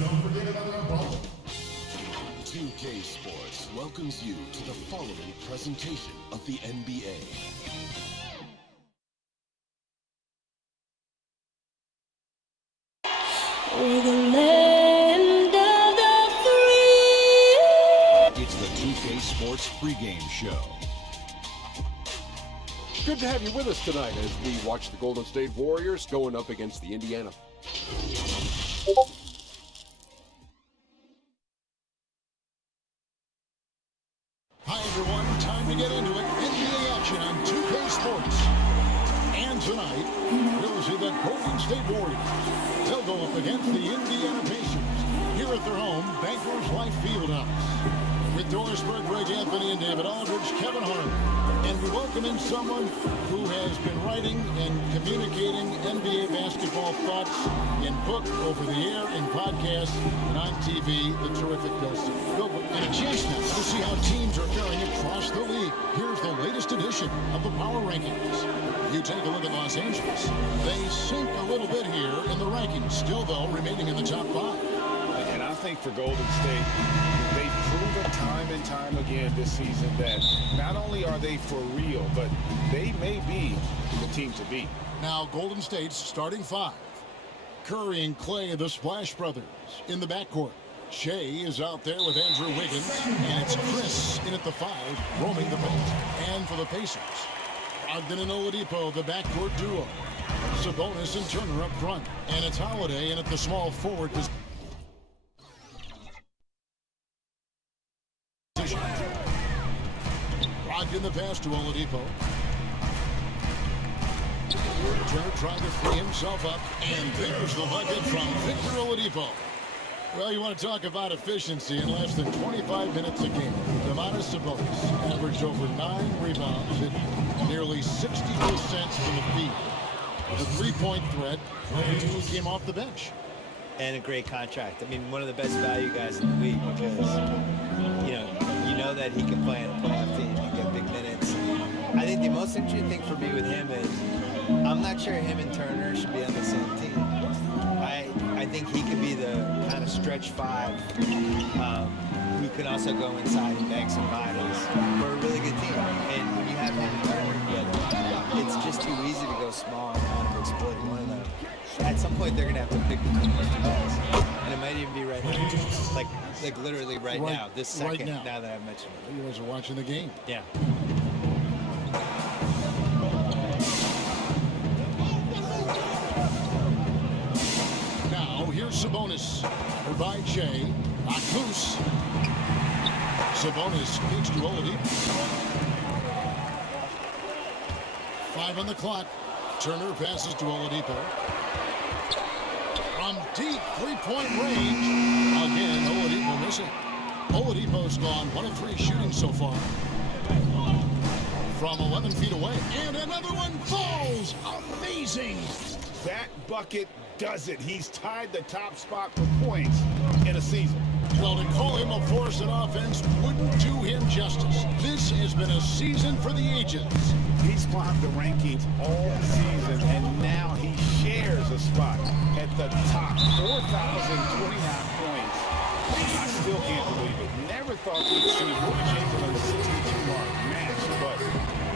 Don't forget about our ball. 2K Sports welcomes you to the following presentation of the NBA. We're the land of the free. It's the 2K Sports pregame show. Good to have you with us tonight as we watch the Golden State Warriors going up against the Indiana. Hi, everyone. Time to get into it. NBA action on 2K Sports. And tonight, we'll see the Golden State Warriors. They'll go up against the Indiana Pacers here at their home, Bankers Life Fieldhouse. With Doris Burke, Greg Anthony, and David Aldridge, Kevin Harlan. And we welcome in someone who has been writing and communicating NBA basketball thoughts in book, over the air, in podcasts, and on TV, the terrific Bill Simmons. And a chance now to see how teams are faring across the league. Here's the latest edition of the Power Rankings. You take a look at Los Angeles. They sink a little bit here in the rankings, still, though, remaining in the top 5. And I think for Golden State, they've proven time and time again this season that not only are they for real, but they may be the team to beat. Now, Golden State's starting 5. Curry and Clay, the Splash Brothers, in the backcourt. Shea is out there with Andrew Wiggins, and it's Chris in at the 5, roaming the paint. And for the Pacers, Ogden and Oladipo, the backcourt duo. Sabonis and Turner up front. And it's Holiday in at the small forward position. In the pass to Oladipo. Turner trying to free himself up, and there's the bucket from Victor Oladipo. Well, you want to talk about efficiency in less than 25 minutes a game. Domantas Sabonis averaged over 9 rebounds, hit nearly 60% from the field. The three-point threat came off the bench. And a great contract. I mean, one of the best value guys in the league because, you know that he can play in a playoff team and get big minutes. I think the most interesting thing for me with him is I'm not sure him and Turner should be on the same team. I think he could be the kind of stretch 5 who can also go inside and bang some bodies for a really good team. And when you have him and Turner together, it's just too easy to go small and kind of exploit one of them. At some point, they're going to have to pick between those 2 guys. And it might even be right now. Like literally right now, this second, now that I've mentioned it. You guys are watching the game. Yeah. Now, here's Sabonis. By Shea. Loose. Sabonis kicks to Oladipo. 5 on the clock. Turner passes to Oladipo. From deep three-point range. Again, Oladipo missing. Oladipo's gone 1 of 3 shooting so far. From 11 feet away. And another one falls. Amazing. That bucket does it. He's tied the top spot for points in a season. Well, to call him a force in offense wouldn't do him justice. This has been a season for the ages. He's climbed the rankings all season, and now he shares a spot at the top. 4,029 points. I still can't believe it. Never thought we'd see Will Chamberlain's 62-mark match, but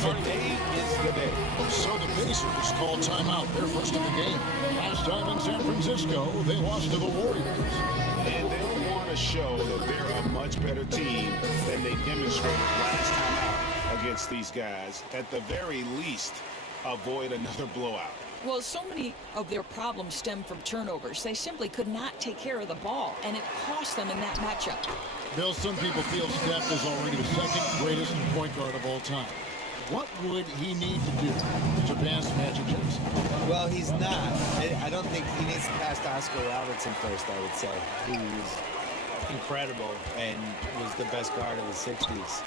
today is the day. So the Pacers called timeout, their first of the game. Last time in San Francisco, they lost to the Warriors. And they'll want to show that they're a much better team than they demonstrated last time out against these guys. At the very least, avoid another blowout. Well, so many of their problems stem from turnovers. They simply could not take care of the ball, and it cost them in that matchup. Bill, some people feel Steph is already the second greatest point guard of all time. What would he need to do to pass Magic Johnson? Well, he's not. I don't think he needs to pass to Oscar Robertson first, I would say, who was incredible and was the best guard of the 60s.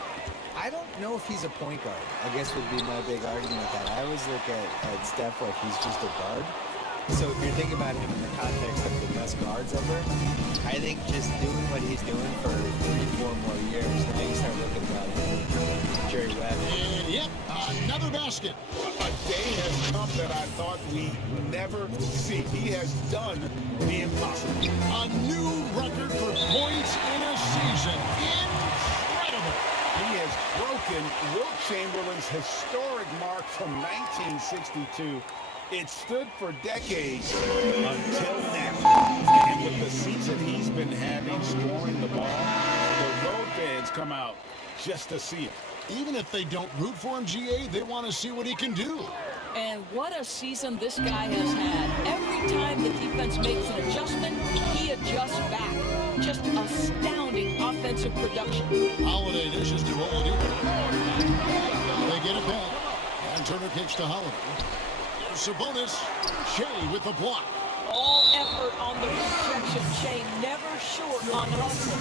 I don't know if he's a point guard, I guess would be my big argument with that. I always look at Steph like he's just a guard. So if you're thinking about him in the context of the best guards ever, I think just doing what he's doing for 3-4 more years, now you start looking about Jerry Webb. And yep, another basket. A day has come that I thought we'd never see. He has done the impossible. A new record for points in a season. Incredible. He has broken Wilt Chamberlain's historic mark from 1962. It stood for decades until now. And with the season he's been having scoring the ball, the road fans come out just to see it. Even if they don't root for him, GA, they want to see what he can do. And what a season this guy has had. Every time the defense makes an adjustment, he adjusts back. Just astounding offensive production. Holiday dishes to Oladipo. They get it back. And Turner kicks to Holiday. Sabonis. Shea with the block. All effort on the rejection. Shea never short on hustle.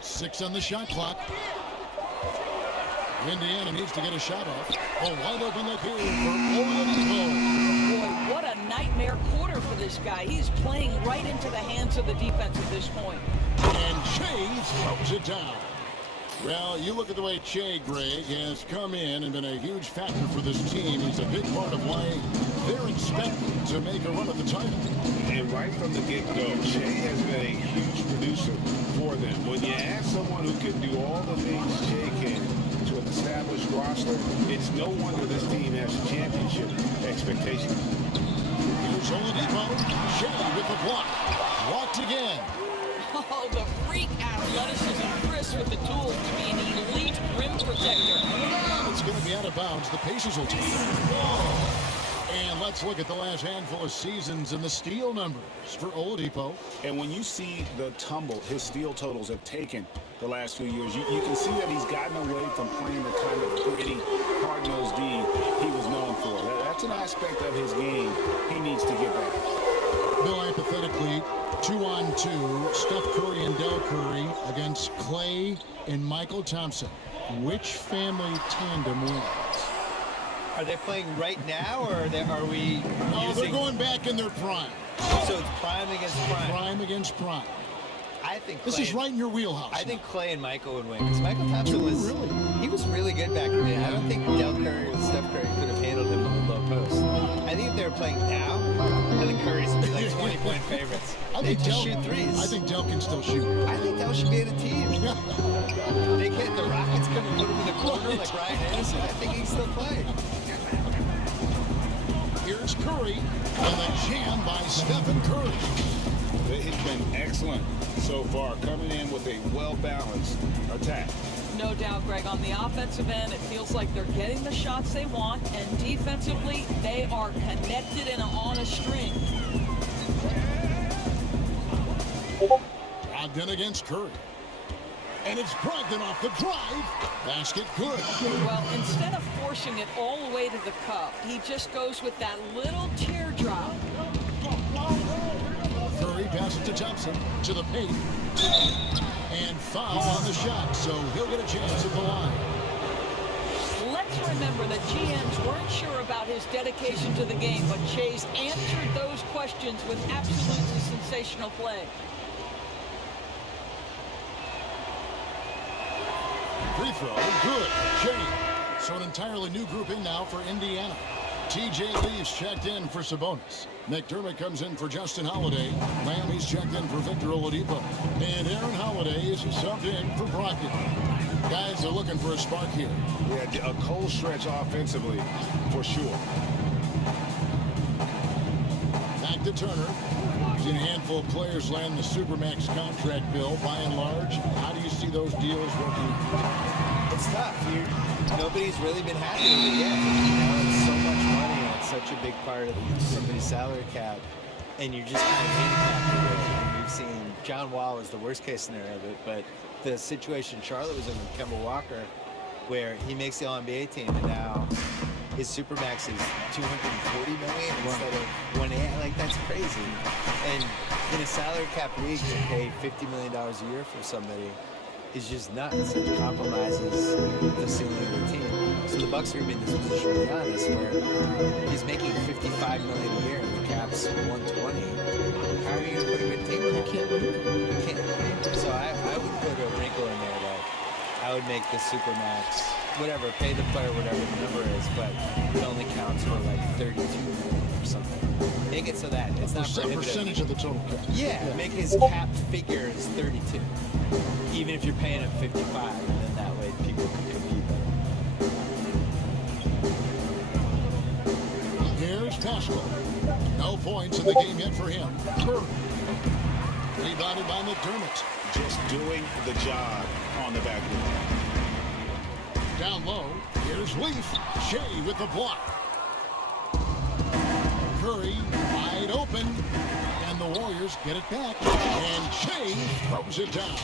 Six on the shot clock. Indiana needs to get a shot off. A wide open look here for Oladipo. Boy, what a nightmare quarter for this guy. He's playing right into the hands of the defense at this point. And Shea throws it down. Well, you look at the way Shea, Greg, has come in and been a huge factor for this team. He's a big part of why they're expected to make a run at the title. And right from the get-go, Shea has been a huge producer for them. When you add someone who can do all the things Shea can to an established roster, it's no wonder this team has championship expectations. Here's Oladipo. Shea with the block. Blocked again. Oh, the freak athleticism. Chris with the tools to be an elite rim protector. It's going to be out of bounds. The Pacers will take it. And let's look at the last handful of seasons and the steal numbers for Oladipo. And when you see the tumble his steal totals have taken the last few years, you can see that he's gotten away from playing the kind of gritty, hard-nosed D he was known for. That's an aspect of his game he needs to get back. Bill, hypothetically, 2-on-2, Steph Curry and Del Curry against Clay and Michael Thompson. Which family tandem wins? Are they playing right now, or are we Oh, using... they're going back in their prime. So it's prime against prime. Prime against prime. I think This is right in your wheelhouse. I think Clay and Michael would win, because Michael Thompson he was really good back in the day. I don't think Del Curry and Steph Curry could have handled him in the low post. I think if they were playing now, I think Curry's would be like 20-point favorites. They just shoot threes. I think Del can still shoot. I think Del should be in a team. They can't. The Rockets couldn't put him in the corner like Ryan Anderson. I think he can still play. Here's Curry, and the jam by Stephen Curry. They've been excellent so far, coming in with a well-balanced attack. No doubt, Greg. On the offensive end, it feels like they're getting the shots they want, and defensively, they are connected and on a string. Brogdon against Curry. And it's Brogdon off the drive. Basket good. Well, instead of forcing it all the way to the cup, he just goes with that little teardrop. Curry passes to Thompson, to the paint. And foul on the shot, so he'll get a chance at the line. Let's remember that GMs weren't sure about his dedication to the game, but Chase answered those questions with absolutely sensational play. Free throw, good. Shea. So an entirely new group in now for Indiana. TJ Lee's checked in for Sabonis. McDermott comes in for Justin Holiday. Lamb, he's checked in for Victor Oladipo. And Aaron Holiday is subbed in for Brogdon. Guys are looking for a spark here. Yeah, a cold stretch offensively, for sure. Back to Turner. Seen a handful of players land the Supermax contract bill. By and large, how do you see those deals working? It's tough. Nobody's really been happy with it yet. It's so much money. It's such a big part of somebody's salary cap, and you're just kind of handicapped with it. And we've seen John Wall is the worst case scenario of it, but the situation Charlotte was in with Kemba Walker, where he makes the All-NBA team, and now his Supermax is $240 million instead of $180. Like, that's crazy. And in a salary cap league, to pay $50 million a year for somebody is just nuts. It compromises the ceiling of the team. So the Bucks are going to be in this position with Giannis, where he's making $55 million a year and the cap's $120. How are you going to put him in a team with that? You can't. So I would put a wrinkle in there that I I would make the super max, whatever, pay the player whatever the number is, but it only counts for like 32 or something. Make it so that it's not prohibitive. Percentage of the total cap. Yeah, make his cap figure is 32, even if you're paying him 55, and then that way people can compete better. Here's Pascal. No points in the game yet for him. Curry. Rebounded by McDermott. Just doing the job on the backboard. Down low, here's Leaf. Shea with the block. Curry wide open, and the Warriors get it back, and Shea throws it down.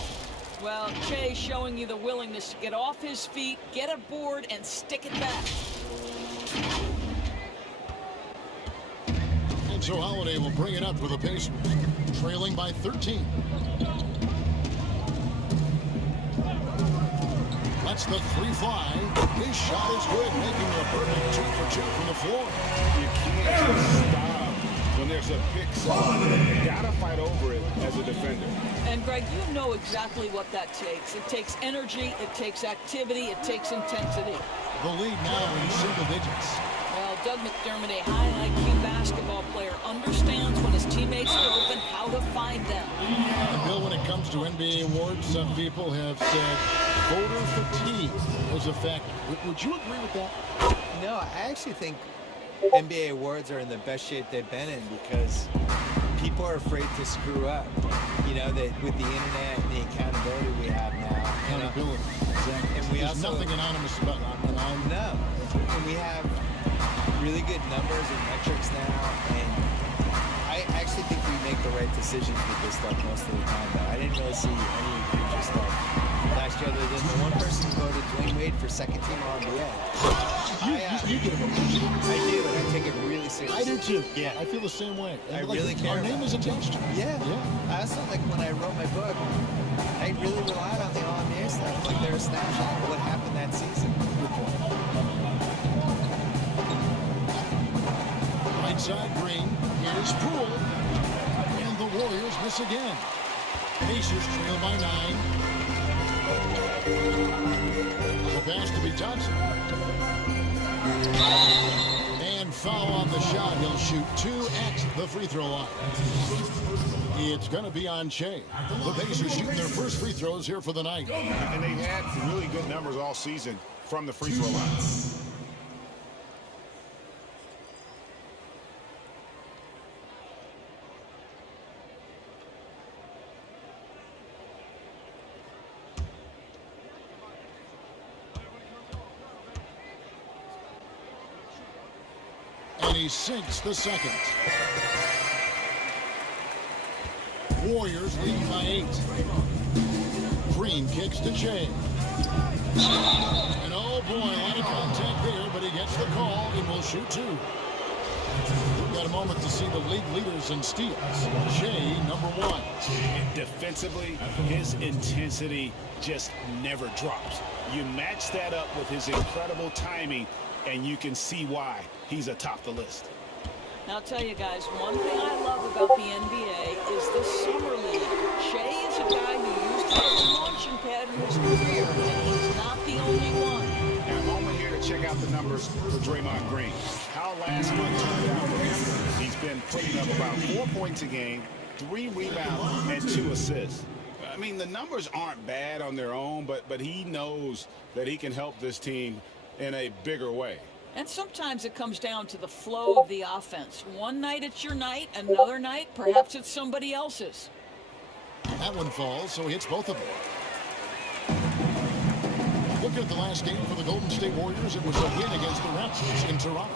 Well, Shea showing you the willingness to get off his feet, get a board, and stick it back. And so Holiday will bring it up for the Pacers, trailing by 13. Lets the three fly. His shot is good, making it a perfect 2 for 2 from the floor. You can't just stop when there's a pick shot. You gotta fight over it as a defender. And Greg, you know exactly what that takes. It takes energy, it takes activity, it takes intensity. The lead now in single digits. Well, Doug McDermott, a high IQ basketball player, understands when his teammates are open how to find them. And Bill, when it comes to NBA awards, some people have said voter fatigue is a factor. Would you agree with that? No, I actually think NBA awards are in the best shape they've been in because people are afraid to screw up. You know, that with the internet and the accountability we have now. Accountability. Exactly. And we There's also, nothing anonymous about it. No. And we have really good numbers and metrics now. And I actually think we make the right decisions with this stuff most of the time. Though I didn't really see any egregious stuff last year other than the one person who voted Dwayne Wade for second team All-NBA. You get a vote. I do, and I take it really seriously. I do too. Yeah. I feel the same way. I Like, really care our name about is it. attached to it. Yeah. I also, like, when I wrote my book, I really relied on the All-NBA stuff. Like, they're a snapshot of what happened that season. Good point. Right side Green. Here's Poole. And the Warriors miss again. Pacers trail by 9. The pass to be Johnson. And foul on the shot. He'll shoot 2 at the free throw line. It's going to be on Shea. The Pacers shooting their first free throws here for the night. And they've had really good numbers all season from the free throw line. And he sinks the second. Warriors leading by 8. Green kicks to Shea. And oh boy, a lot of contact there, but he gets the call and will shoot 2. We've got a moment to see the league leaders in steals. Shea, number 1. And defensively, his intensity just never drops. You match that up with his incredible timing, and you can see why he's atop the list. Now, I'll tell you guys, one thing I love about the NBA is the summer league. Shea is a guy who used it as a launching pad in his career, and he's not the only one. And a moment here to check out the numbers for Draymond Green. How last month turned out for him. He's been putting up about 4 points a game, 3 rebounds, and 2 assists. I mean, the numbers aren't bad on their own, but he knows that he can help this team in a bigger way. And sometimes it comes down to the flow of the offense. One night it's your night, another night perhaps it's somebody else's. That one falls, so he hits both of them. Looking at the last game for the Golden State Warriors, it was a win against the Raptors in Toronto.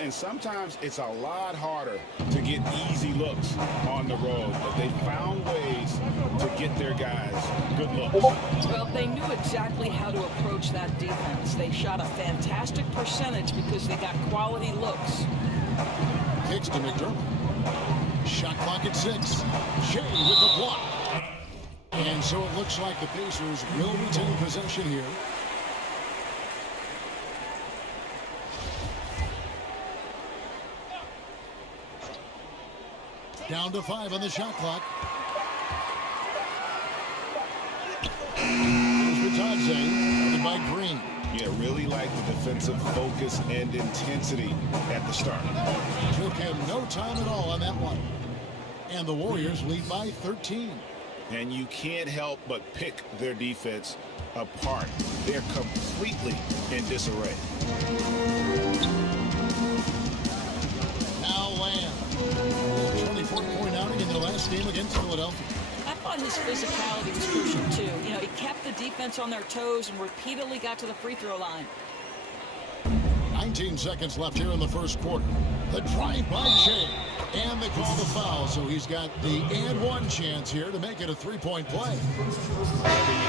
And sometimes it's a lot harder to get easy looks on the road, but they found ways to get their guys good looks. Well, they knew exactly how to approach that defense. They shot a fantastic percentage because they got quality looks. Kicks to McDermott. Shot clock at 6. Shea with the block. And so it looks like the Pacers will retain possession here. Down to 5 on the shot clock. Here's AMD guarded by Green. Yeah, really like the defensive focus and intensity at the start. Took him no time at all on that one. And the Warriors lead by 13. And you can't help but pick their defense apart. They're completely in disarray. Now Lamb. 24-point outing in their last game against Philadelphia. I thought his physicality was crucial too. You know, he kept the defense on their toes and repeatedly got to the free throw line. 19 seconds left here in the first quarter. The drive by Shea. And they call the foul, so he's got the and one chance here to make it a three-point play. You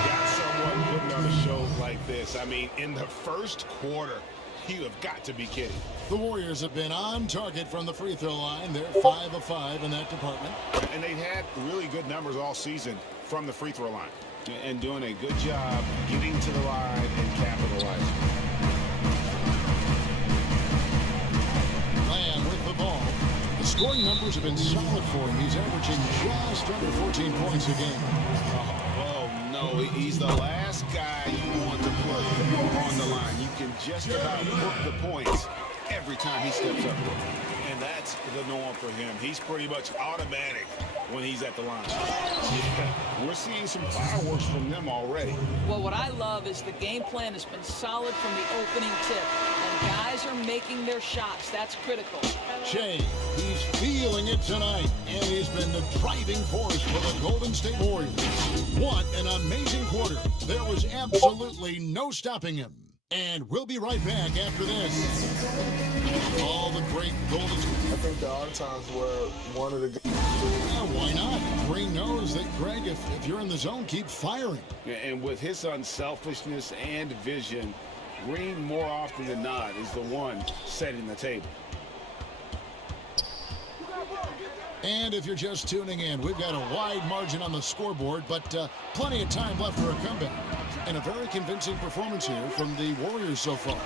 got someone putting on a show like this. I mean, in the first quarter, you have got to be kidding. The Warriors have been on target from the free throw line. They're 5 of 5 in that department. And they've had really good numbers all season from the free throw line. And doing a good job getting to the line and capitalizing. Lamb with the ball. The scoring numbers have been solid for him. He's averaging just under 14 points a game. Oh, no, he's the last guy you want to put on the line. You can just about book the points every time he steps up there. And that's the norm for him. He's pretty much automatic when he's at the line. Yeah, we're seeing some fireworks from them already. Well, what I love is the game plan has been solid from the opening tip. And guys are making their shots. That's critical. Shea, he's feeling it tonight. And he's been the driving force for the Golden State Warriors. What an amazing quarter. There was absolutely no stopping him. And we'll be right back after this. All the great Golden State. I think there are times where one of the guys. Yeah, why not? Green knows that, Greg, if you're in the zone, keep firing. And with his unselfishness and vision, Green more often than not is the one setting the table. And if you're just tuning in, we've got a wide margin on the scoreboard, but plenty of time left for a comeback. And a very convincing performance here from the Warriors so far.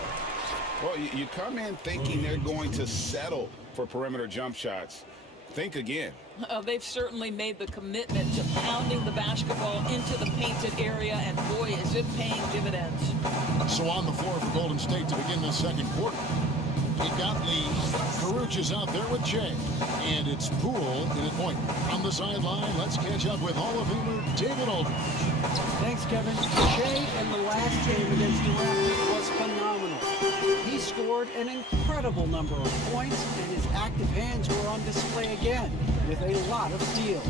Well, you come in thinking they're going to settle for perimeter jump shots. Think again. They've certainly made the commitment to pounding the basketball into the painted area, and boy, is it paying dividends. So on the floor for Golden State to begin the second quarter. You've got Lee. Caruch is out there with Jay. And it's Poole in at point. On the sideline, let's catch up with Hall of Famer David Aldridge. Thanks, Kevin. Shea in the last game against the Raptors was phenomenal. He scored an incredible number of points, and his active hands were on display again with a lot of steals.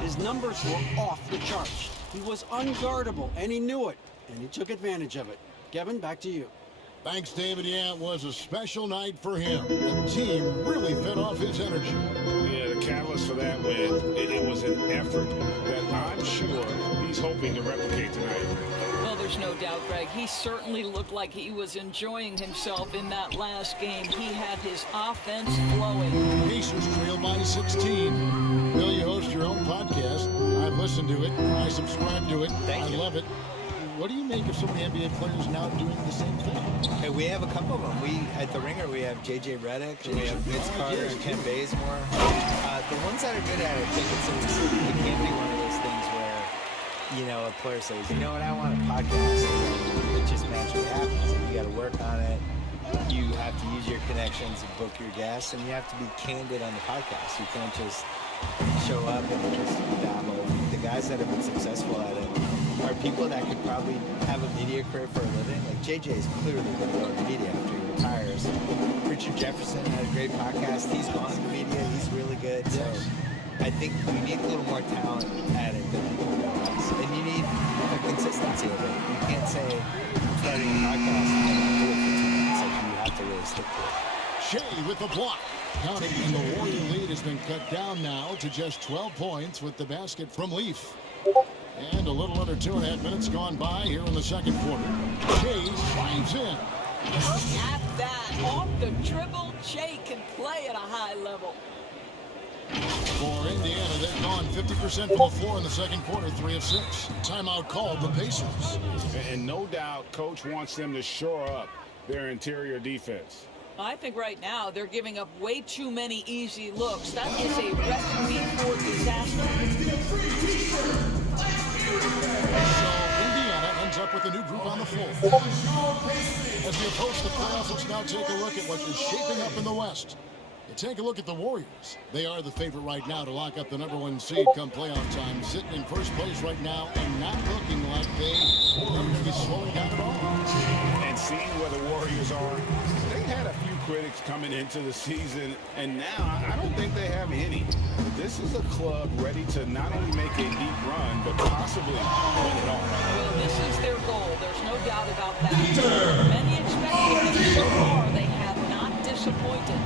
His numbers were off the charts. He was unguardable, and he knew it, and he took advantage of it. Kevin, back to you. Thanks, David. Yeah, it was a special night for him. The team really fed off his energy. Yeah, the catalyst for that win, it was an effort that I'm sure he's hoping to replicate tonight. Well, there's no doubt, Greg. He certainly looked like he was enjoying himself in that last game. He had his offense flowing. Pacers trailed by 16. Will, you host your own podcast. I've listened to it. I subscribe to it. Thank you. I love it. What do you make of some of the NBA players now doing the same thing? Hey, we have a couple of them. At the Ringer, we have J.J. Redick, and we have Vince Carter and Ken Bazemore. The ones that are good at it, it can't be one of those things where, you know, a player says, you know what, I want a podcast. And it just magically happens. And you got to work on it. You have to use your connections and book your guests, and you have to be candid on the podcast. You can't just show up and just dabble. The guys that have been successful at it are people that could probably have a media career for a living. Like JJ is clearly going to go into media after he retires. Richard Jefferson had a great podcast. He's gone into media. He's really good. So I think we need a little more talent at it than people realize. And you need a consistency of it. You can't say I'm starting a podcast and then not do it for 2 minutes. Like you have to really stick to it. Shea with the block. Counting, and the Warrior lead has been cut down now to just 12 points with the basket from Leaf. And a little under 2.5 minutes gone by here in the second quarter. Shea drives in. Look at that. Off the dribble, Shea can play at a high level. For Indiana, they've gone 50% from the floor in the second quarter, 3 of 6. Timeout called the Pacers. And no doubt, Coach wants them to shore up their interior defense. I think right now they're giving up way too many easy looks. That is a recipe for disaster. So Indiana ends up with the new group on the floor. As we approach the playoffs, let's now take a look at what is shaping up in the West. You take a look at the Warriors. They are the favorite right now to lock up the #1 seed come playoff time, sitting in first place right now and not looking like they are going to be slowing down at all. And seeing where the Warriors are, they had a few critics coming into the season, and now I don't think they have any. This is a club ready to not only make a deep run, but possibly win it all. Well, this is their goal. There's no doubt about that. Many expected them. So far, they have not disappointed.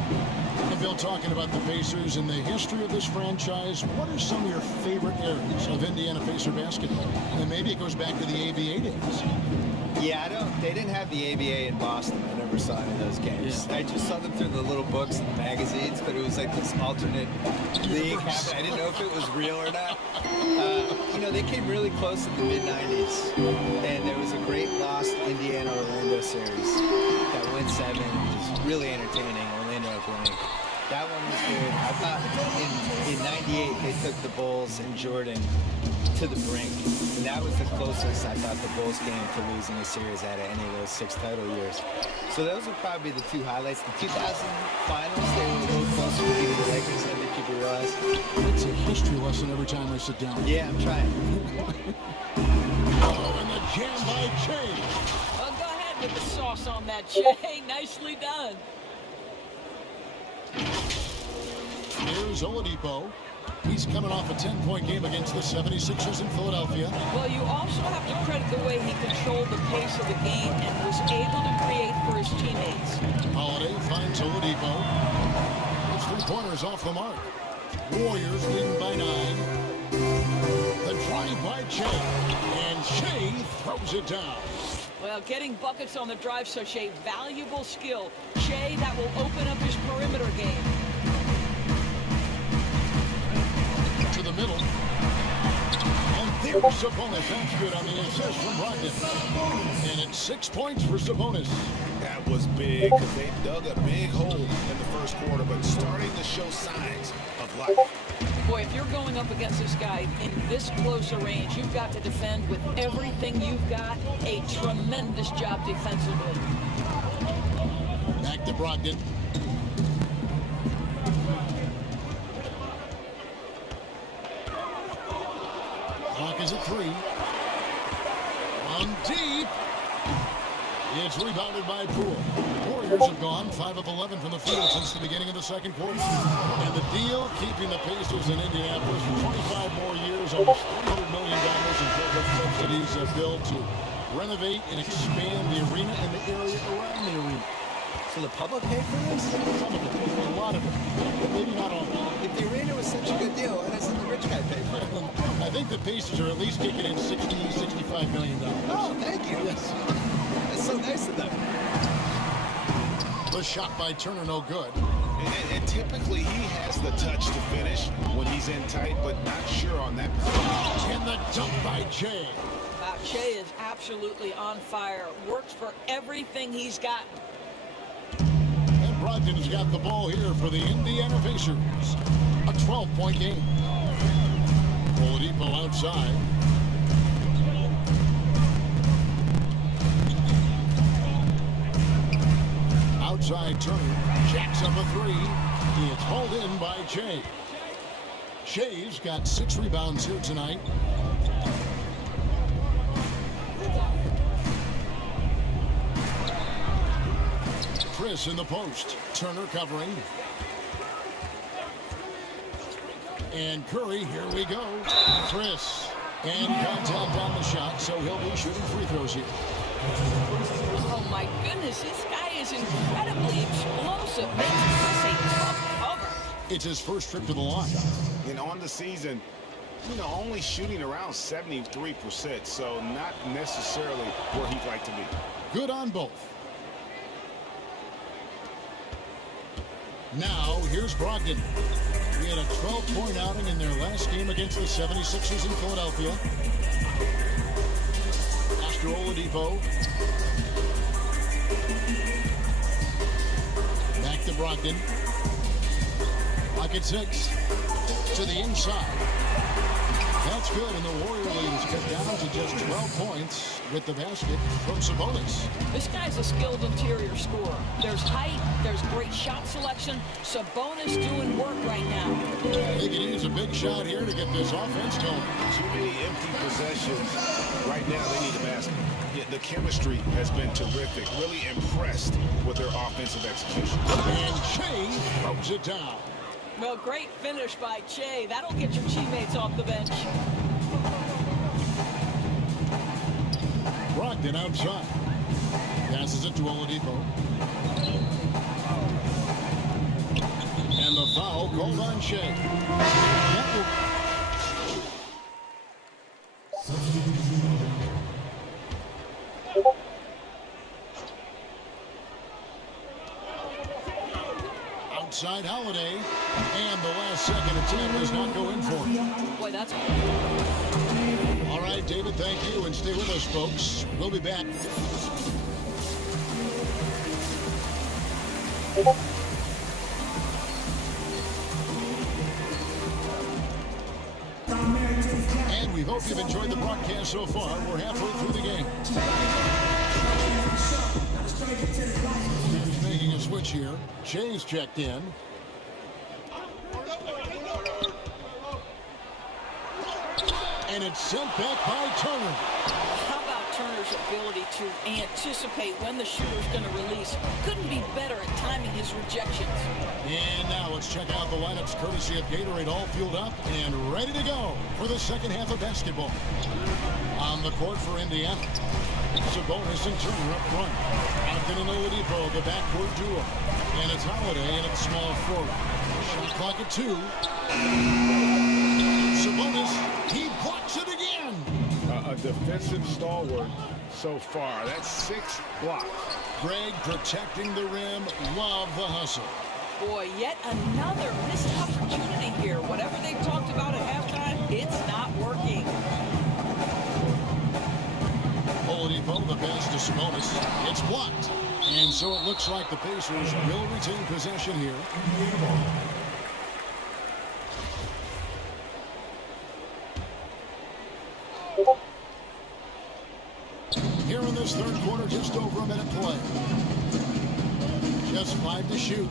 And Bill, talking about the Pacers and the history of this franchise, what are some of your favorite eras of Indiana Pacer basketball? And maybe it goes back to the ABA days. Yeah, they didn't have the ABA in Boston. I never saw any of those games. Yeah. I just saw them through the little books and the magazines, but it was like this alternate league. I didn't know if it was real or not. You know, they came really close in the mid-90s, and there was a great lost Indiana-Orlando series that went 7 and was really entertaining. Orlando up winning. That one was good. I thought in 98 they took the Bulls and Jordan to the brink. And that was the closest I thought the Bulls came to losing a series out of any of those 6 title years. So those are probably the 2 highlights. The 2000 finals, they were a little closer to beating the Lakers than I think people realize. It's a history lesson every time I sit down. Yeah, I'm trying. Oh, and the jam by Jay. Well, go ahead with the sauce on that, Jay. Nicely done. Here's Oladipo. He's coming off a 10-point game against the 76ers in Philadelphia. Well, you also have to credit the way he controlled the pace of the game and was able to create for his teammates. Holiday finds Oladipo. His 3-pointers off the mark. Warriors leading by 9. The drive by Shea. And Shea throws it down. Well, getting buckets on the drive, such a valuable skill. Shea, that will open up his perimeter game. To the middle. And there's Sabonis. That's good on the assist from Brogdon. And it's 6 points for Sabonis. That was big because they dug a big hole in the first quarter, but starting to show signs of life. Boy, if you're going up against this guy in this close a range, you've got to defend with everything you've got. A tremendous job defensively. Back to Brogdon. Clock is at 3. On deep. It's rebounded by Poole. Warriors have gone 5 of 11 from the field since the beginning of the second quarter. And the deal keeping the Pacers in Indianapolis for 25 more years, almost $300 million in public subsidies billed to renovate and expand the arena and the area around the arena. So the public paid for this? Some of it, a lot of it, but maybe not all. If the arena was such a good deal, why doesn't the rich guy pay for it? I think the Pacers are at least kicking in $65 million. Oh, thank you. Yes. That's so nice of them. The shot by Turner, no good. And typically he has the touch to finish when he's in tight, but not sure on that. And the dunk by Jay. Wow, Shea is absolutely on fire. Works for everything he's got. And Brogdon's got the ball here for the Indiana Pacers. A 12-point game. Oladipo outside. Outside Turner. Jacks up a 3. It's hauled in by Shea. Shea's got 6 rebounds here tonight. Chris in the post. Turner covering. And Curry, here we go. Chris. And contact on the shot, so he'll be shooting free throws here. Oh my goodness, this guy is incredibly explosive. Makes this a tough cover. It's his first trip to the line. And on the season, you know, only shooting around 73%, so not necessarily where he'd like to be. Good on both. Now, here's Brogdon. We had a 12-point outing in their last game against the 76ers in Philadelphia. After Oladipo. Back to Brogdon. Pocket 6. To the inside. That's good, and the Warrior lead is cut down to just 12 points with the basket from Sabonis. This guy's a skilled interior scorer. There's height, there's great shot selection. Sabonis doing work right now. They can use a big shot here to get this offense going. Too many empty possessions. Right now, they need a basket. Yeah, the chemistry has been terrific. Really impressed with their offensive execution. And Shea throws it down. Well, great finish by Che. That'll get your teammates off the bench. Brogdon outside. Passes it to Oladipo. And the foul called on Shea. Outside Holiday, and the last second attempt does not go in for it. Boy, that's... All right, David, thank you, and stay with us, folks. We'll be back. And we hope you've enjoyed the broadcast so far. We're halfway through the game. He's making a switch here. Shea's checked in. And it's sent back by Turner. How about Turner's ability to anticipate when the shooter's going to release? Couldn't be better at timing his rejections. And now let's check out the lineups courtesy of Gatorade, all fueled up and ready to go for the second half of basketball. On the court for Indiana, Sabonis and Turner up front. Brogdon and Oladipo, the backcourt duo. And it's Holiday and it's small forward. Shot clock at 2. Sabonis, he blocks it again. A defensive stalwart so far. That's 6 blocks. Greg protecting the rim. Love the hustle. Boy, yet another missed opportunity here. Whatever they talked about at halftime, it's not working. Oladipo, the pass to Sabonis. It's blocked. And so it looks like the Pacers will retain possession here. Here in this third quarter, just over a minute play. Just 5 to shoot.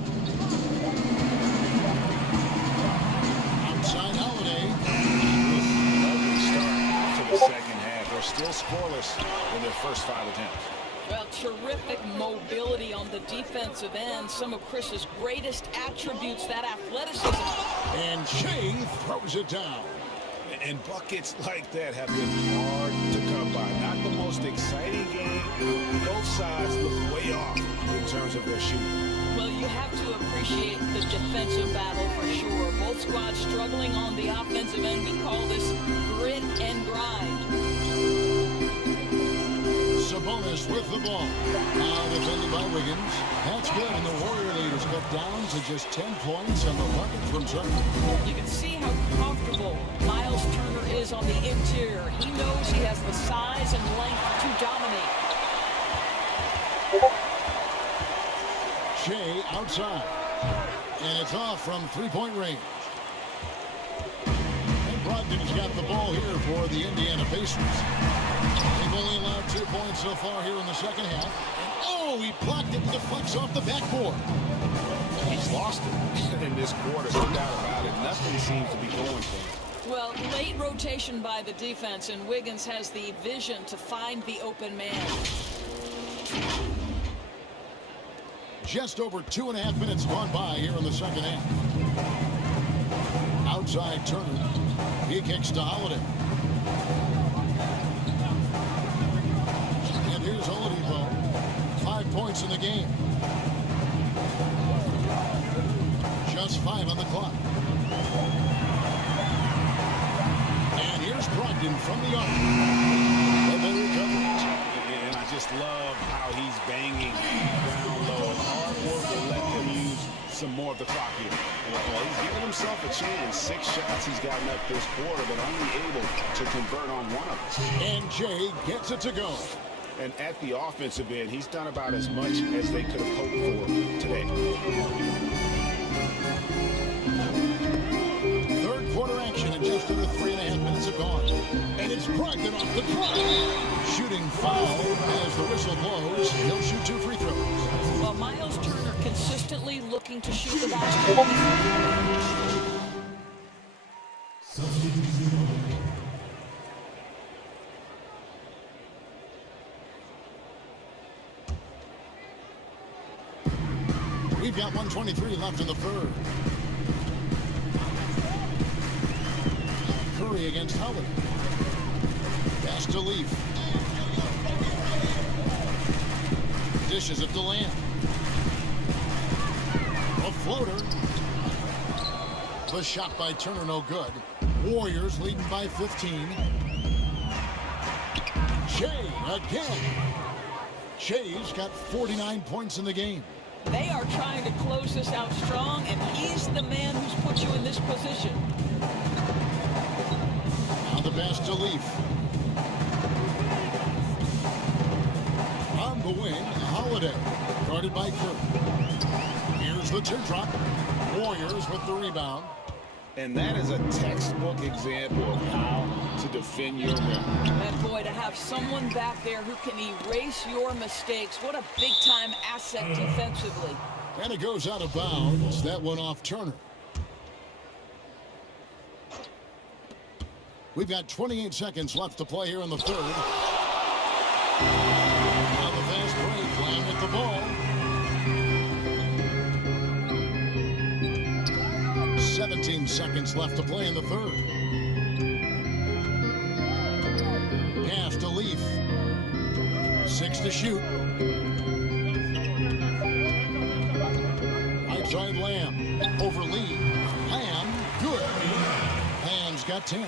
Outside Holiday. Lovely start to the second half. They're still scoreless in their first 5 attempts. Well, terrific mobility on the defensive end. Some of Chris's greatest attributes, that athleticism. And Shea throws it down. And buckets like that have been hard to come by. Not the most exciting game. Both sides look way off in terms of their shooting. Well, you have to appreciate the defensive battle for sure. Both squads struggling on the offensive end. We call this grit and grind. Sabonis with the ball. Now defended by Wiggins. That's good, and the Warrior lead is cut down to just 10 points and the bucket from Turner. You can see how comfortable Miles Turner is on the interior. He knows he has the size and length to dominate. Shea outside. And it's off from three-point range. And Brogdon has got the ball here for the Indiana Pacers. They've only allowed 2 points so far here in the second half. And oh, he blocked it and deflects off the backboard. He's lost it in this quarter, no doubt about it. Nothing seems to be going for him. Well, late rotation by the defense, and Wiggins has the vision to find the open man. Just over 2.5 minutes gone by here in the second half. Outside Turner. He kicks to Holiday. And here's Oladipo. 5 points in the game. Just 5 on the clock. And here's Brogdon from the arc. And they recover it. And I just love how he's banging down low. Hard work will let them use some more of the clock here. Well, he's giving himself a chance. 6 shots he's gotten up this quarter, but only able to convert on one of them. And Jay gets it to go. And at the offensive end, he's done about as much as they could have hoped for today. Third quarter action, and just under 3.5 minutes have gone. cracked it off the drive. Shooting foul as the whistle blows. He'll shoot 2 free throws. Well, Miles Turner consistently looking to shoot the basketball. We've got 1:23 left in the third. Curry against Howard. Pass to Leaf. Dishes it to Lamb. A floater. The shot by Turner no good. Warriors leading by 15. Shea again. Shea's got 49 points in the game. They are trying to close this out strong, and he's the man who's put you in this position. Now the pass to Leaf. On the wing, Holiday. Guarded by Curry. Here's the teardrop. Warriors with the rebound. And that is a textbook example of how to defend your rim. And boy, to have someone back there who can erase your mistakes, what a big-time asset defensively. And it goes out of bounds. That one off Turner. We've got 28 seconds left to play here in the third. Now the fast break, Lamb with the ball. 17 seconds left to play in the third. Pass to Leaf. 6 to shoot. Right side Lamb. Over Lee. Lamb, good. Lamb's got 10.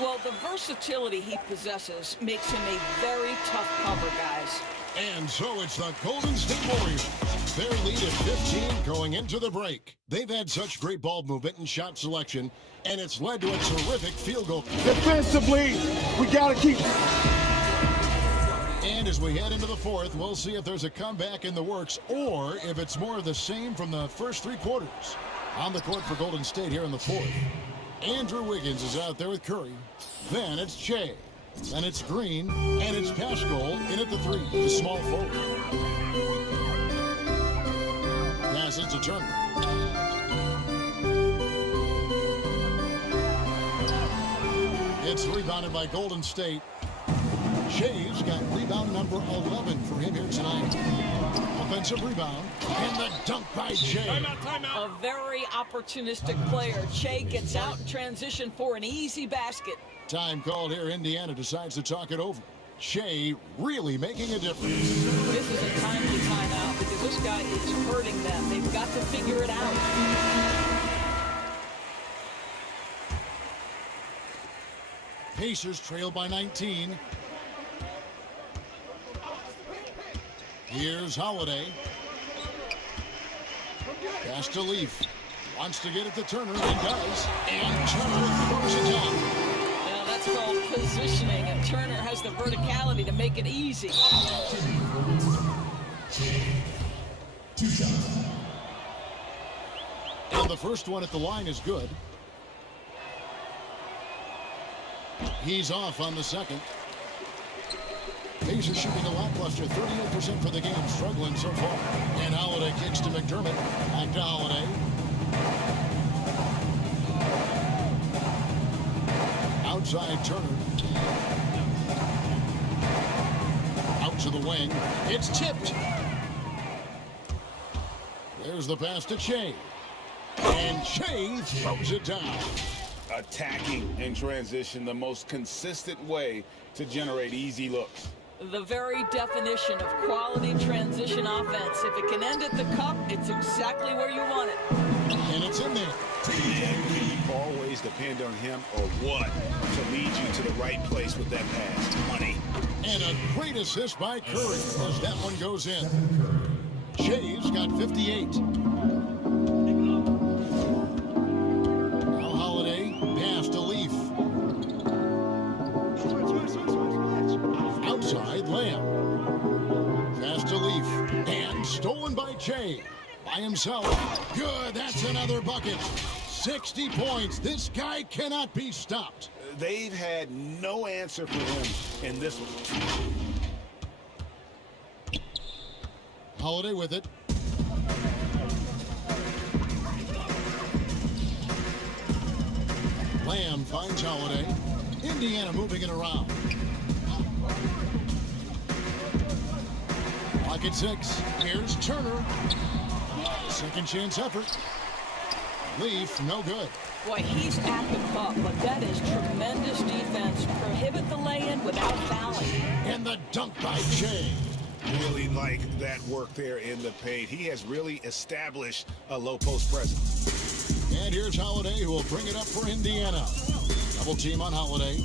Well, the versatility he possesses makes him a very tough cover, guys. And so it's the Golden State Warriors. Their lead at 15 going into the break. They've had such great ball movement and shot selection, and it's led to a terrific field goal. Defensively, we got to keep... And as we head into the fourth, we'll see if there's a comeback in the works or if it's more of the same from the first 3 quarters. On the court for Golden State here in the fourth. Andrew Wiggins is out there with Curry. Then it's Shea. Then it's Green. And it's Pascal in at the 3. The small forward. Passes to Turner. It's rebounded by Golden State. Shea's got rebound number 11 for him here tonight. Offensive rebound, and the dunk by Shea. A very opportunistic player. Shea gets out in transition for an easy basket. Time called here. Indiana decides to talk it over. Shea really making a difference. This is a timely timeout because this guy is hurting them. They've got to figure it out. Pacers trail by 19. Here's Holiday. Pass to Leaf. Wants to get it to Turner, and does. And Turner throws it down. Now that's called positioning, and Turner has the verticality to make it easy. 2 shots. And the first one at the line is good. He's off on the second. Pacers shooting a lackluster 38% for the game, struggling so far. And Holiday kicks to McDermott. Back to Holiday. Outside Turner. Out to the wing. It's tipped. There's the pass to Shea. And Shea throws it down. Attacking in transition, the most consistent way to generate easy looks. The very definition of quality transition offense. If it can end at the cup, it's exactly where you want it. And it's in there. You always depend on him or what to lead you to the right place with that pass. Money. And a great assist by Curry as that one goes in. Shea's got 58. Now Holiday, pass to Leaf. Outside Lamb. Pass to Leaf. And stolen by Shea. By himself. Good, that's another bucket. 60 points. This guy cannot be stopped. they've had no answer for him in this one. Holiday with it. Lamb finds Holiday. Indiana moving it around. Pocket 6. Here's Turner. Second chance effort. Leaf, no good. Boy, he's at the cup, but that is tremendous defense. Prohibit the lay-in without fouling. And the dunk by Shea. Really like that work there in the paint. He has really established a low post presence. And here's Holiday, who will bring it up for Indiana. Double team on Holiday.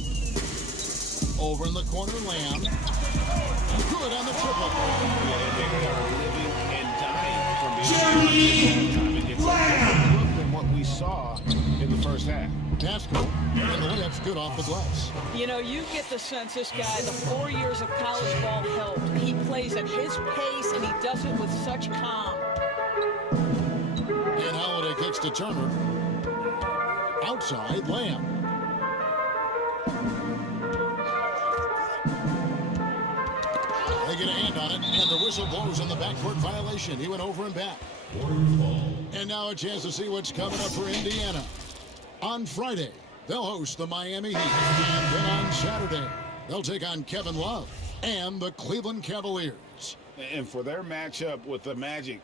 Over in the corner, Lamb. Good on the triple. Yeah, they are living and dying from being it's a different look than what we saw in the first half. Pascal, and the layup's good off the glass. You know, you get the sense this guy, the 4 years of college ball helped. He plays at his pace, and he does it with such calm. And Holiday kicks to Turner. Outside, Lamb. They get a hand on it, and the whistle blows on the backcourt violation. He went over and back. And now a chance to see what's coming up for Indiana. On Friday, they'll host the Miami Heat. And then on Saturday, they'll take on Kevin Love and the Cleveland Cavaliers. And for their matchup with the Magic,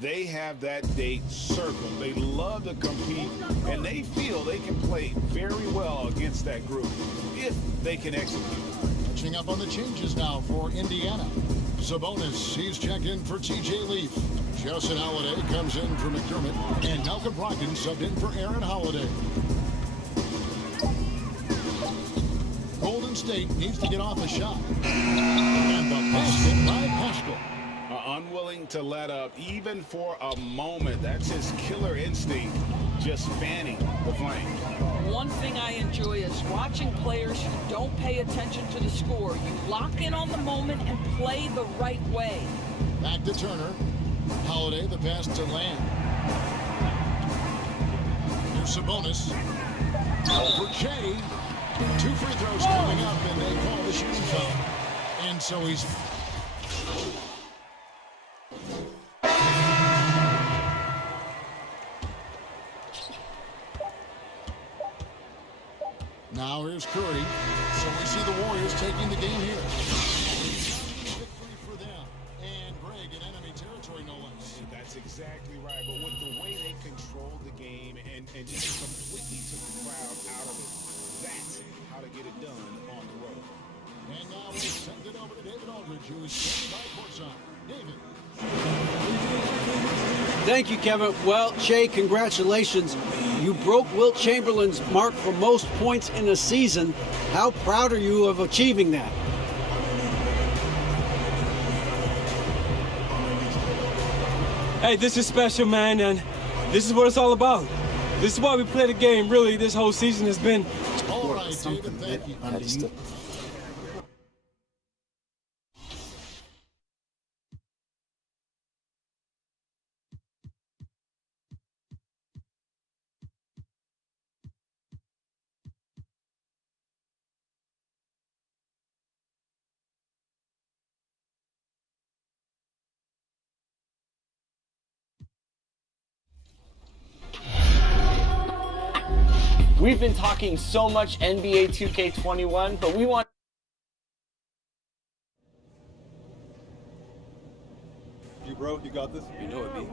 they have that date circled. They love to compete, and they feel they can play very well against that group if they can execute. Catching up on the changes now for Indiana. Sabonis, he's checked in for TJ Leaf. Justin Holiday comes in for McDermott, and Malcolm Brogdon subbed in for Aaron Holiday. Golden State needs to get off a shot. And the basket by Pascal. Unwilling to let up even for a moment. That's his killer instinct, just fanning the flame. One thing I enjoy is watching players who don't pay attention to the score. You lock in on the moment and play the right way. Back to Turner. Holiday, the pass to Lamb. Here's Sabonis. Over Shea. 2 free throws coming up, and they call the shooting foul. And so he's... Now here's Curry. So we see the Warriors taking the game here. Victory for them. And Greg in enemy territory, no less. That's exactly right. But with the way they controlled the game and just completely took the crowd out of it, that's how to get it done on the road. And now we'll send it over to David Aldridge, who is standing by courtside. David. Thank you, Kevin. Well, Shea, congratulations. You broke Wilt Chamberlain's mark for most points in a season. How proud are you of achieving that? Hey, this is special, man, and this is what it's all about. This is why we play the game, really. This whole season has been... All right, David, thank you. We've been talking so much NBA 2K21, but we want... You bro, you got this? You know it, B.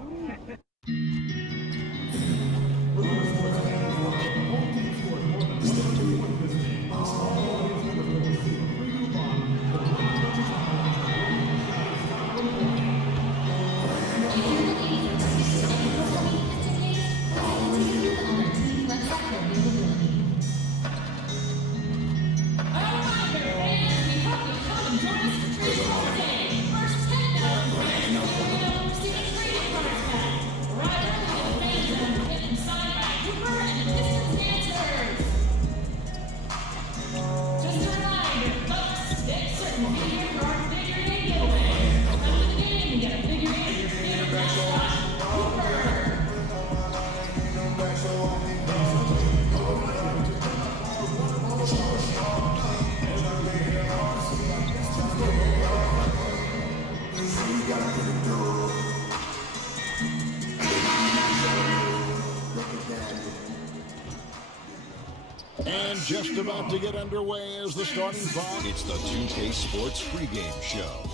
And just about to get underway as the starting five. It's the 2K Sports pregame show.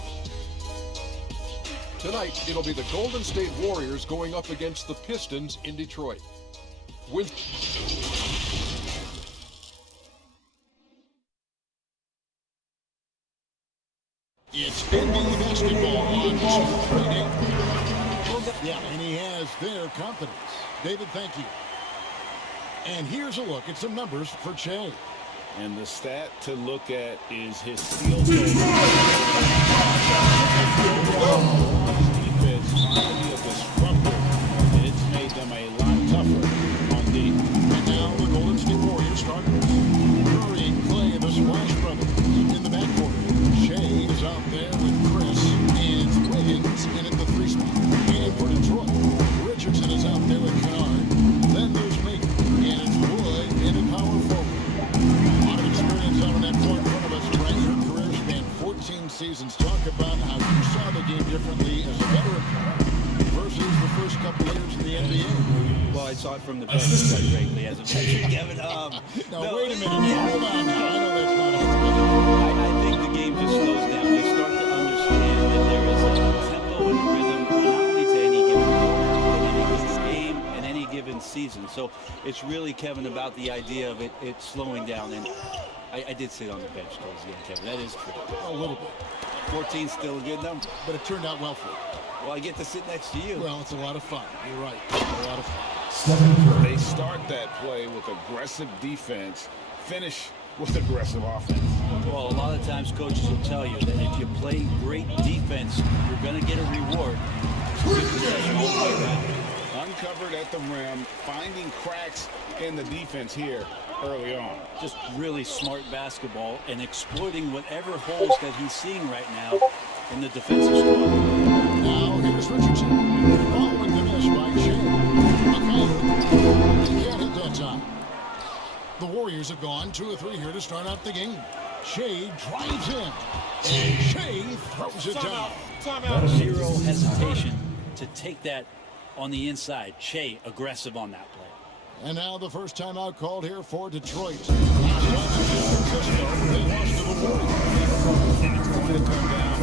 Tonight, it'll be the Golden State Warriors going up against the Pistons in Detroit. With It's NBA basketball on Friday. Yeah, and he has their confidence. David, thank you. And here's a look at some numbers for Che. And the stat to look at is his steals. Defense trying to be a disruptor, and it's made them a lot tougher on D. And now the Golden State Warriors starters. Curry and Clay, the Splash Brothers in the backcourt. Shea is out there with Chris and Wiggins in at the 3 spot. And for Detroit, Richardson is out there with Kennard. Then there's Maker, and it's Wood in a power forward. A lot of experience out on that floor in front of us, right? Your career span 14 seasons. Talk about how you saw the game differently as a veteran versus the first couple years in the NBA. Well, I saw it from the bench, quite frankly, as a veteran. Kevin, now, wait a minute. Hold on now. I know that's not I think the game just slows down. You start to understand that there is a tempo and a rhythm, not only to any given game and any given season. So it's really, Kevin, about the idea of it slowing down. And I did sit on the bench towards the end, Kevin. That is true. A little bit. 14's still a good number. But it turned out well for you. Well, I get to sit next to you. Well, it's a lot of fun. You're right. It's a lot of fun. They start that play with aggressive defense, finish with aggressive offense. Well, a lot of times coaches will tell you that if you play great defense, you're going to get a reward. Good possession all the way around. Uncovered at the rim, finding cracks in the defense here early on. Just really smart basketball and exploiting whatever holes that he's seeing right now in the defensive squad. Now here's Richardson. Following the miss by Shea. He can't hit that time. The Warriors have gone 2 or 3 here to start out the game. Shea drives in. And Shea throws it down. Zero hesitation to take that on the inside. Shea aggressive on that play. And now the first timeout called here for Detroit. Last time in San Francisco, they lost to the Warriors. And it's going to come down.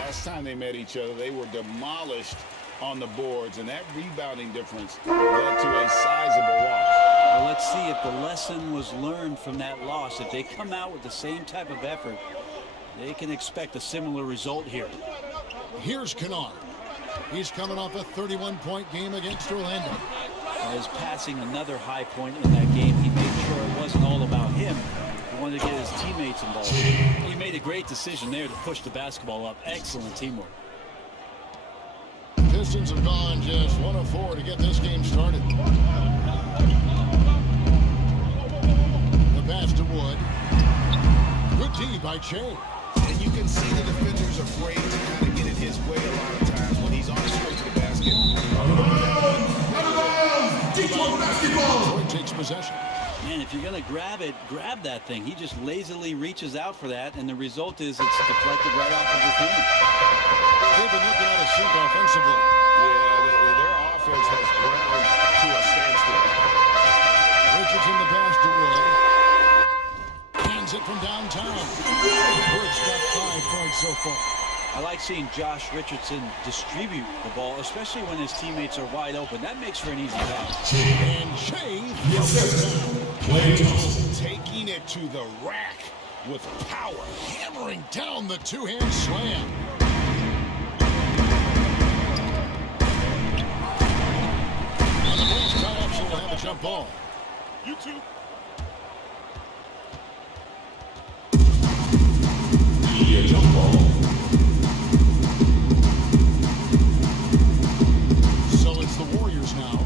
Last time they met each other, they were demolished on the boards, and that rebounding difference led to a sizable loss. Well, let's see if the lesson was learned from that loss. If they come out with the same type of effort, they can expect a similar result here. Here's Kennard. He's coming off a 31-point game against Orlando. As passing another high point in that game, he made sure it wasn't all about him. He wanted to get his teammates involved. He made a great decision there to push the basketball up. Excellent teamwork. Pistons have gone just 1 of 4 to get this game started. The pass to Wood. Good D by Che. And you can see the defender's afraid to kind of get in his way a lot of times when he's on his way to the basket. Detroit takes possession. Man, if you're going to grab it, grab that thing. He just lazily reaches out for that, and the result is it's deflected right off of his hand. They've been looking at a sink offensively. Yeah, their offense has ground to a standstill. Richardson the pass to Wood. Hands it from downtown. Wood's got 5 points so far. I like seeing Josh Richardson distribute the ball, especially when his teammates are wide open. That makes for an easy pass. And Shea taking it to the rack with power. Hammering down the 2-hand slam. And the Bulls tie up, so we'll have a jump ball. You two. Jump ball. So it's the Warriors now.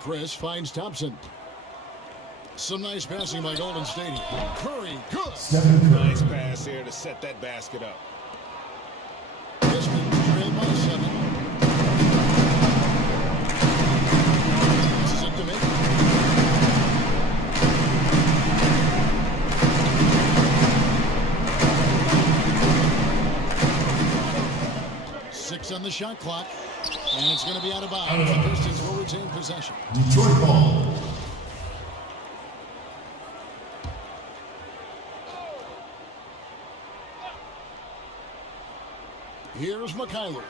Chris finds Thompson. Some nice passing by Golden State. Curry, good. Nice pass here to set that basket up. Pistons trail by 7. This is it to make. On the shot clock, and it's going to be out of bounds. The Pistons will retain possession. Detroit ball. Here's McKayler.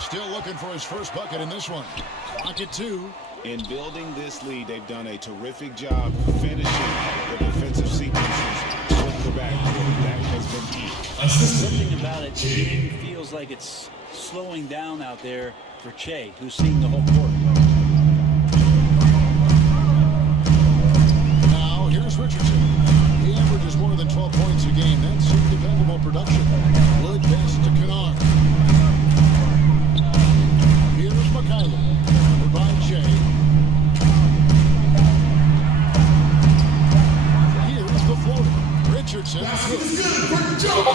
Still looking for his first bucket in this one. Pocket 2. In building this lead, they've done a terrific job finishing the defensive sequences with the backcourt. That has been key. Something about it, the game feels like it's slowing down out there for Che, who's seeing the whole court. Now, here's Richardson. He averages more than 12 points a game. That's some dependable production. Wood pass to Kennard. Here's McKayler. By Che. Here's the floater. Richardson. Good job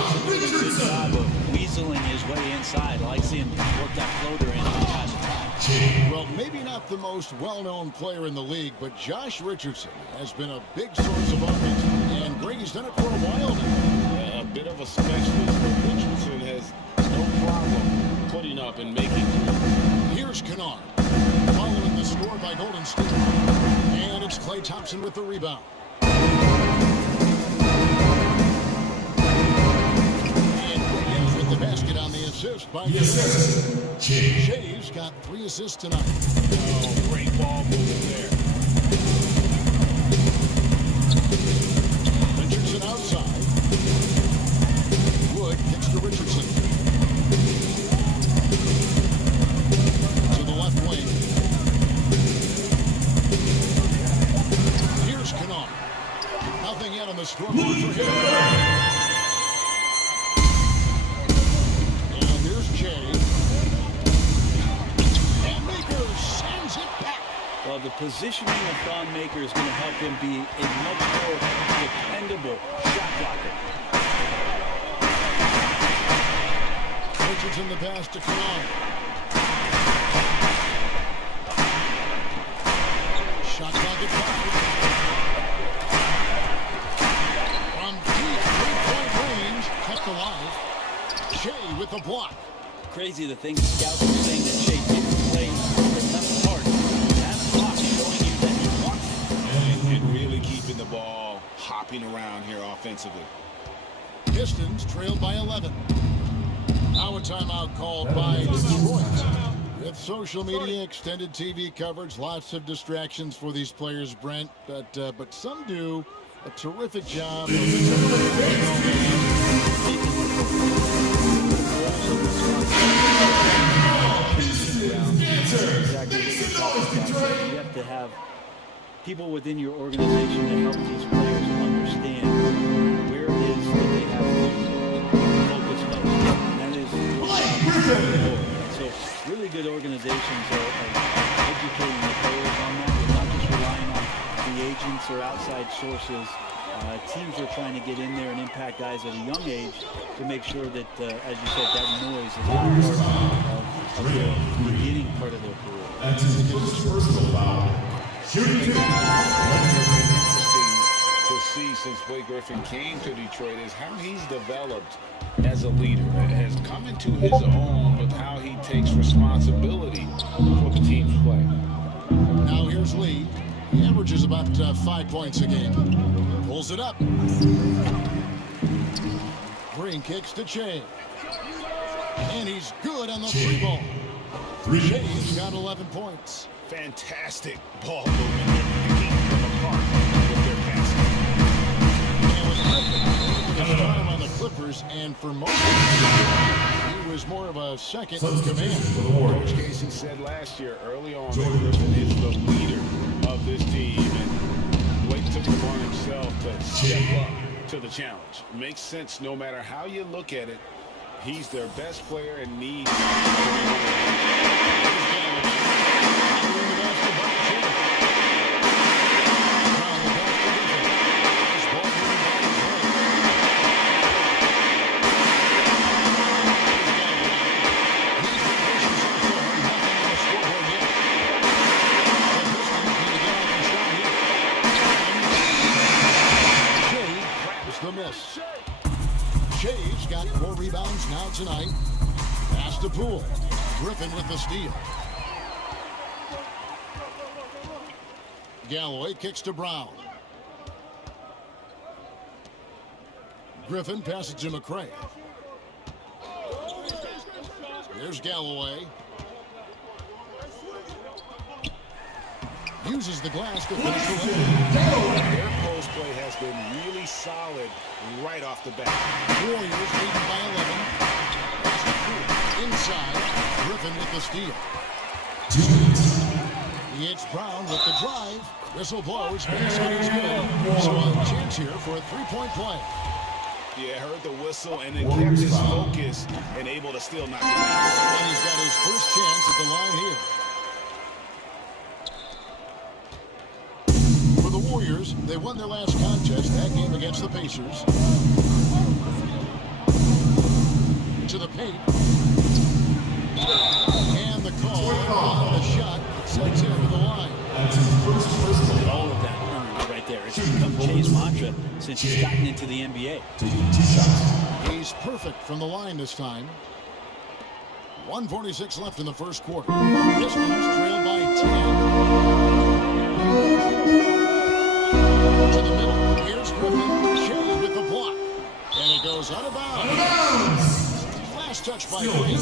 of weaseling his way inside. I like seeing him work that floater in from time to time. Well, maybe not the most well-known player in the league, but Josh Richardson has been a big source of offense, and Brady's done it for a while now. A bit of a specialist, but Richardson has no problem putting up and making threes. Here's Kennard. Following the score by Golden State. And it's Klay Thompson with the rebound. And Wiggins with the basket on the assist by Shea's got 3 assists tonight. Oh, great ball movement there. Richardson outside. Wood kicks to Richardson. To the left wing. Here's Kennard. Nothing yet on the scoreboard for him. And here's Che. And Maker sends it back. Well, the positioning of Thon Maker is going to help him be a much more dependable shot blocker. Richardson the pass to Kennard. Shot clock at 5. From deep three-point range, kept alive. Shea with the block. Crazy the thing scouts are saying that Shea didn't play the left part. That block showing you that he wants it. And really keeping the ball hopping around here offensively. Pistons trailed by 11. Now a timeout called by Detroit. With social media, extended TV coverage, lots of distractions for these players, Brent. But some do a terrific job of You have to have people within your organization that help these players understand where it is that they have to focus most. And that is so really good organizations are educating the players on that. They're not just relying on the agents or outside sources. Teams are trying to get in there and impact guys at a young age to make sure that, as you said, that noise is not part of the beginning part of their career. That's his first personal foul. Shooting two. To see since Blake Griffin came to Detroit is how he's developed as a leader. Has come into his own with how he takes responsibility for the team's play. Now here's Lee. He averages about 5 points a game. Pulls it up. Green kicks to Che. And he's good on the free ball. Che's got 11 points. Fantastic ball movement. Picking them apart with their passing. And with Griffin, his time on the Clippers, and for most of the season, he was more of a second in command. Coach Casey said last year, early on, that Griffin is the leader of this team, and Blake took it upon himself to step up to the challenge. Makes sense no matter how you look at it. He's their best player and needs to Shea's got 4 rebounds now tonight. Pass to Poole. Griffin with the steal. Galloway kicks to Brown. Griffin passes to McCray. Here's Galloway. Uses the glass to finish the layup. Their post play has been really solid right off the bat. Warriors leading by 11. Inside, Griffin with the steal. It's Brown with the drive. Whistle blows, basket is good. So a chance here for a three-point play. Yeah, heard the whistle and then kept his focus and able to still knock it down. And he's got his first chance at the line here. For the Warriors, they won their last contest, that game against the Pacers. To the paint. And the call on the shot sets him to the line. All of that earned right there. It's become Jay's mantra since he's gotten into the NBA. He's perfect from the line this time. 1:46 left in the first quarter. Pistons trail by 10. To the middle. Here's Griffin. Shea with the block. And it goes out of bounds. Last touch by Green.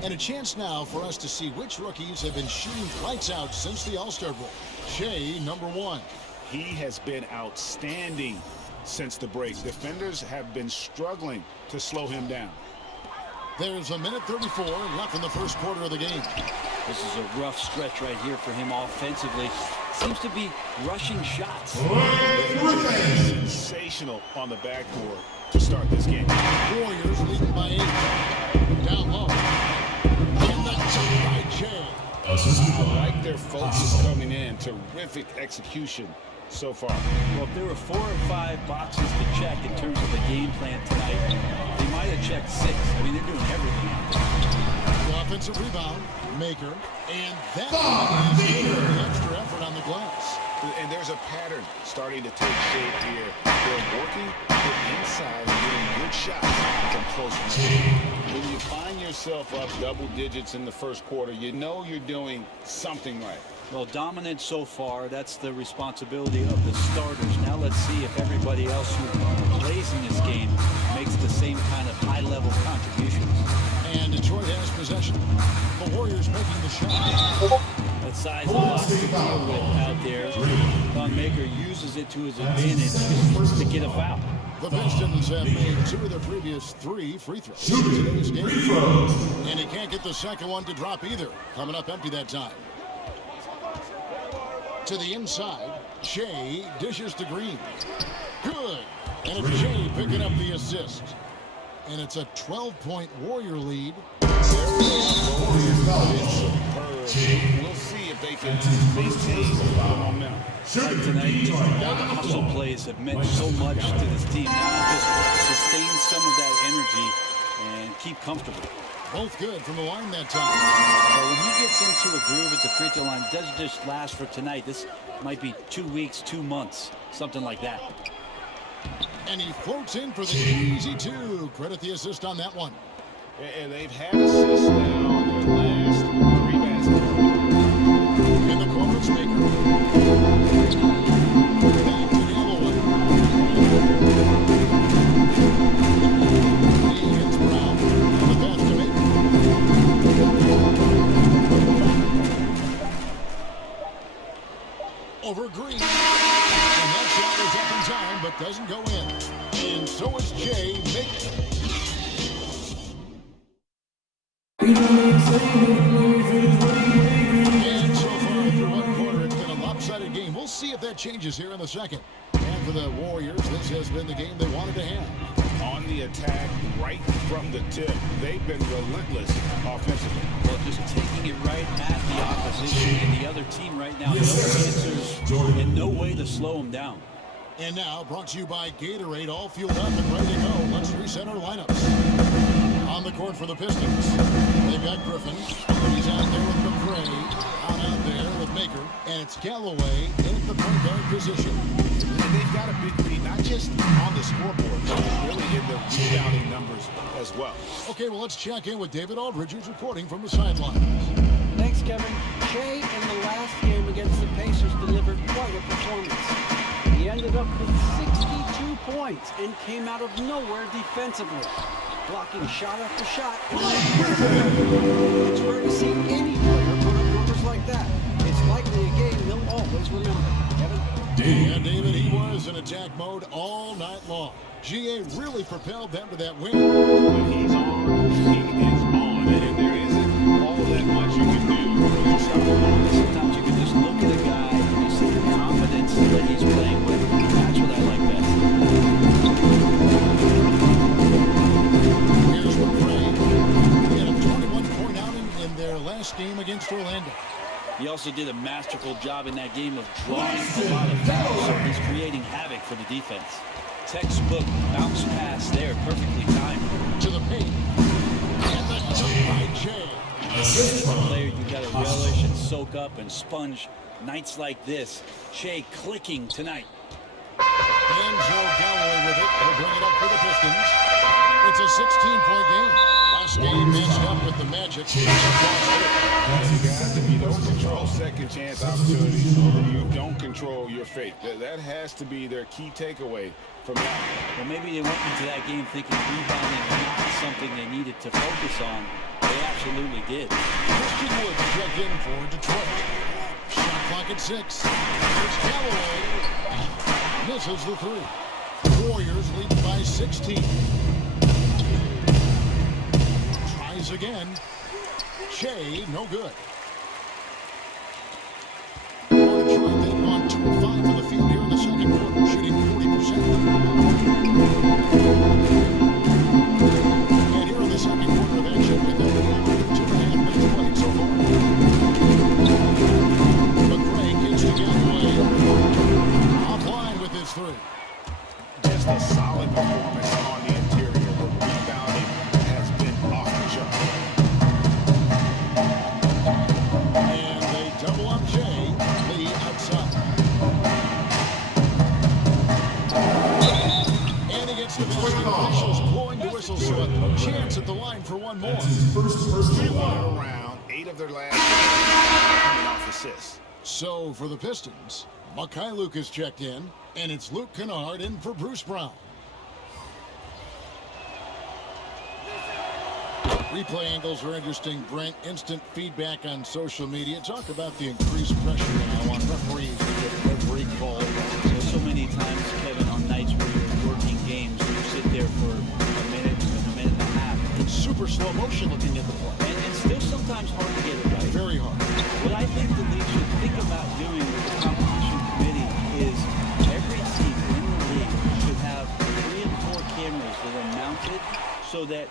And a chance now for us to see which rookies have been shooting lights out since the All-Star break. Shea, number 1. He has been outstanding since the break. Defenders have been struggling to slow him down. There's a minute 34 left in the first quarter of the game. This is a rough stretch right here for him offensively. Seems to be rushing shots. Sensational on the backboard to start this game. Warriors leading by 8. Down low. And that's by Jay. I like their focus coming in. Terrific execution so far. Well, if there were 4 or 5 boxes to check in terms of the game plan tonight, they might have checked 6. I mean, they're doing everything out there. The offensive rebound, Maker, and that one is the extra effort on the glass. And there's a pattern starting to take shape here. They're working inside and getting good shots from close range. When you find yourself up double digits in the first quarter, you know you're doing something right. Well, dominant so far. That's the responsibility of the starters. Now let's see if everybody else who plays in this game makes the same kind of high-level contributions. And Detroit has possession. The Warriors making the shot. That size a lot to deal with out there. Don Maker uses it to his advantage to get a foul. The Pistons have made 2 of their previous 3 free throws in today's game. And he can't get the second one to drop either. Coming up empty that time. To the inside, Shea dishes to Green. Good. And it's Shea picking up the assist. And it's a 12-point Warrior lead. We'll see if they can maintain the momentum. Like tonight, all the hustle plays have meant so much to this team. Now just sustain some of that energy and keep comfortable. Both good from the line that time. But when he gets into a groove at the free throw line, it doesn't just last for tonight. This might be 2 weeks, 2 months, something like that. And he floats in for the easy 2. Credit the assist on that one. And they've had assists now on their last 3 baskets. In the corner, it's Maker. Back to Galloway. He hits Brown. The pass to Maker. Over Green. And that shot is up in time, but doesn't go in. And so is Jay Maker. And so far through one quarter, it's been a lopsided game. We'll see if that changes here in the second. And for the Warriors, this has been the game they wanted to have. On the attack, right from the tip. They've been relentless offensively. Well, just taking it right at the opposition and the other team right now. No answers and no way to slow them down. And now, brought to you by Gatorade, all fueled up and ready to go. Let's reset our lineups. On the court for the Pistons, they've got Griffin. He's out there with McRae. Out there with Maker. And it's Galloway in the point guard position. And they've got a big lead, not just on the scoreboard, but really in the rebounding numbers as well. Okay, well, let's check in with David Aldridge, who's reporting from the sidelines. Thanks, Kevin. Shea in the last game against the Pacers delivered quite a performance. He ended up with 62 points. points and came out of nowhere defensively, blocking shot after shot. It's rare to see any player put up numbers like that. It's likely a game he'll always remember. Kevin? And David, he was in attack mode all night long. GA really propelled them to that win. When he's on, he is on, and there isn't all that much you can do to stop him. Sometimes you can just look at a guy and you see the confidence that he's playing with. That's what I like best. Here's McRae. He had a 21-point outing in their last game against Orlando. He also did a masterful job in that game of drawing a lot of fouls, so he's creating havoc for the defense. Textbook bounce pass there, perfectly timed. To the paint. And the dunk by Jay. As a player, you got to relish and soak up and sponge nights like this. Shea clicking tonight. And Joe Galloway with it. He'll bring it up for the Pistons. It's a 16-point game. Last game matched up with the Magic. Guys, if you don't control second chance opportunities, you don't control your fate. That has to be their key takeaway from that. Well, maybe they went into that game thinking rebounding was not something they needed to focus on. They absolutely did. Christian Wood checked in for Detroit. Shot clock at 6. It's Galloway. Misses the three. Warriors lead by 16. Tries again. Shea, no good. Detroit, they've gone 2 of 5 from the field here in the second quarter, shooting 40%. And here in the second quarter of action, with 2.5 minutes played so far. McRae gets to Galloway. Offline with his three. Just a solid performance on the interior. The rebounding has been off the chart. And they double up Jay, Lee outside. And he gets the basket. Officials blowing the whistle, so a chance at the line for one more. They won it around 8 of their last coming off assists. So for the Pistons, Makai Lucas checked in, and it's Luke Kennard in for Bruce Brown. Replay angles are interesting, Brent. Instant feedback on social media. Talk about the increased pressure now on referees to get every call. So many times, Kevin, on nights where you're working games, you sit there for a minute and a half. It's super slow motion looking at the play. And still sometimes hard to get it right. Very hard. What I think the league should think about doing with the competition committee is every team in the league should have 3 and 4 cameras that are mounted so that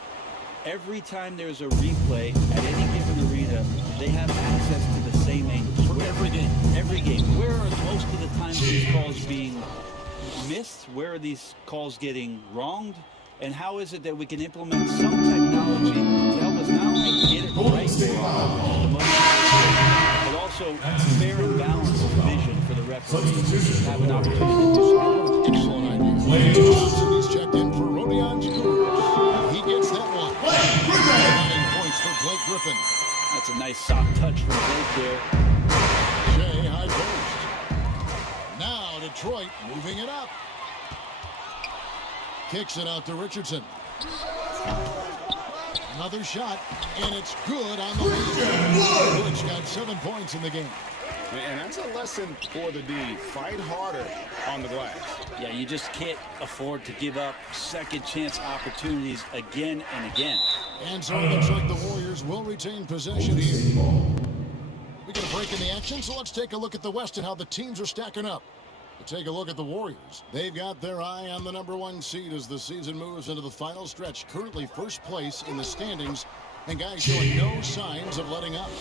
every time there's a replay at any given arena, they have access to the same angle. For every game. Every game. Where are most of the times these calls being missed? Where are these calls getting wronged? And how is it that we can implement some technology to help us not only get it right, but also fair and balanced vision for the referees to have an opportunity to do so? Excellent idea. Johnson, he's checked in for Rodion Stewart. He gets that one. 9 points for Blake Griffin. That's a nice soft touch from Blake there. Jay high post. Now Detroit moving it up. Kicks it out to Richardson. Another shot, and it's good on the lead. Woods got 7 points in the game. And that's a lesson for the D. Fight harder on the glass. Yeah, you just can't afford to give up second chance opportunities again and again. And so it looks like the Warriors will retain possession here. We get a break in the action, so let's take a look at the West and how the teams are stacking up. To take a look at the Warriors, they've got their eye on the #1 seed as the season moves into the final stretch. Currently first place in the standings, and guys showing no signs of letting up.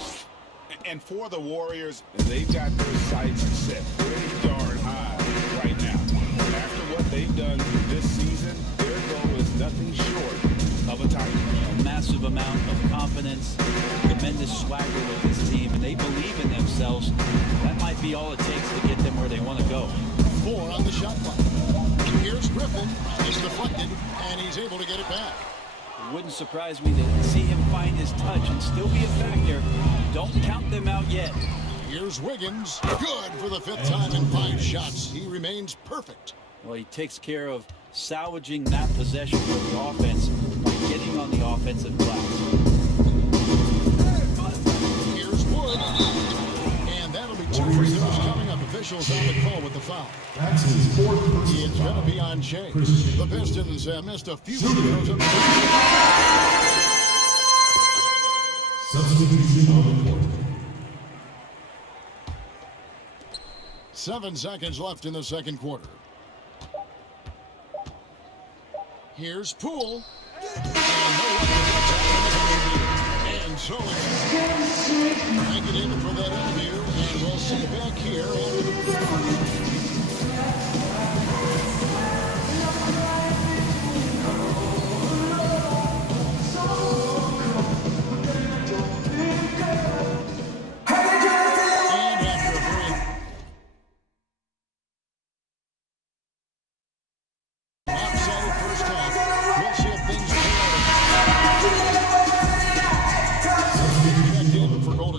And for the Warriors, they've got their sights set pretty darn high right now. After what they've done this season, their goal is nothing short of a title. A massive amount of confidence, tremendous swagger with this team, and they believe in themselves. That might be all it takes to get them where they want to go. 4 on the shot clock. Here's Griffin. It's deflected, and he's able to get it back. It wouldn't surprise me to see him find his touch and still be a factor. Don't count them out yet. Here's Wiggins. Good for the 5th time in 5 shots. He remains perfect. Well, he takes care of salvaging that possession for the offense by getting on the offensive glass. Here's Wood. And that'll be 2 free throws coming up. Officials on the call with the foul. That's his fourth personal It's going to be on Shea. The Pistons missed a few free throws up. Substitution on the court. 7 seconds left in the second quarter. Here's Poole. And so thank you, David, for that interview. And we'll see you back here.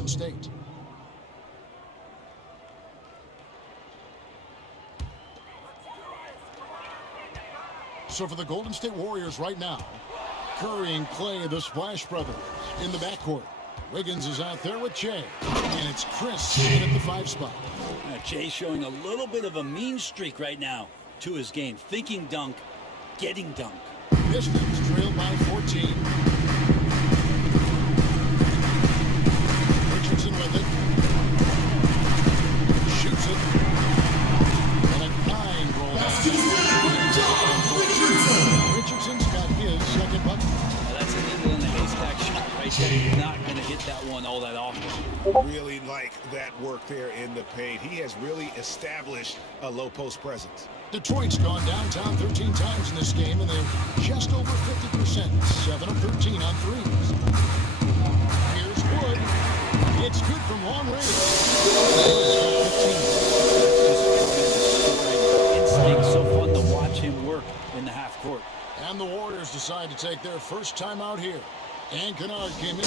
State. So for the Golden State Warriors right now, Curry and Clay, the Splash Brothers, in the backcourt. Wiggins is out there with Jay, and it's Chris in at the 5 spot. Jay's showing a little bit of a mean streak right now to his game. Thinking dunk, getting dunk. Pistons trailed by 14. With it. Shoots it. And a 9 roll. Richardson's got his second bucket. Well, that's a needle in the haystack shot right there. You're not going to hit that one all that often. Really like that work there in the paint. He has really established a low post presence. Detroit's gone downtown 13 times in this game, and they're just over 50%. 7 of 13 on threes. Here's Wood. It's good from long range. Instinct, so fun to watch him work in the half court. And the Warriors decide to take their first time out here. And Kennard came in.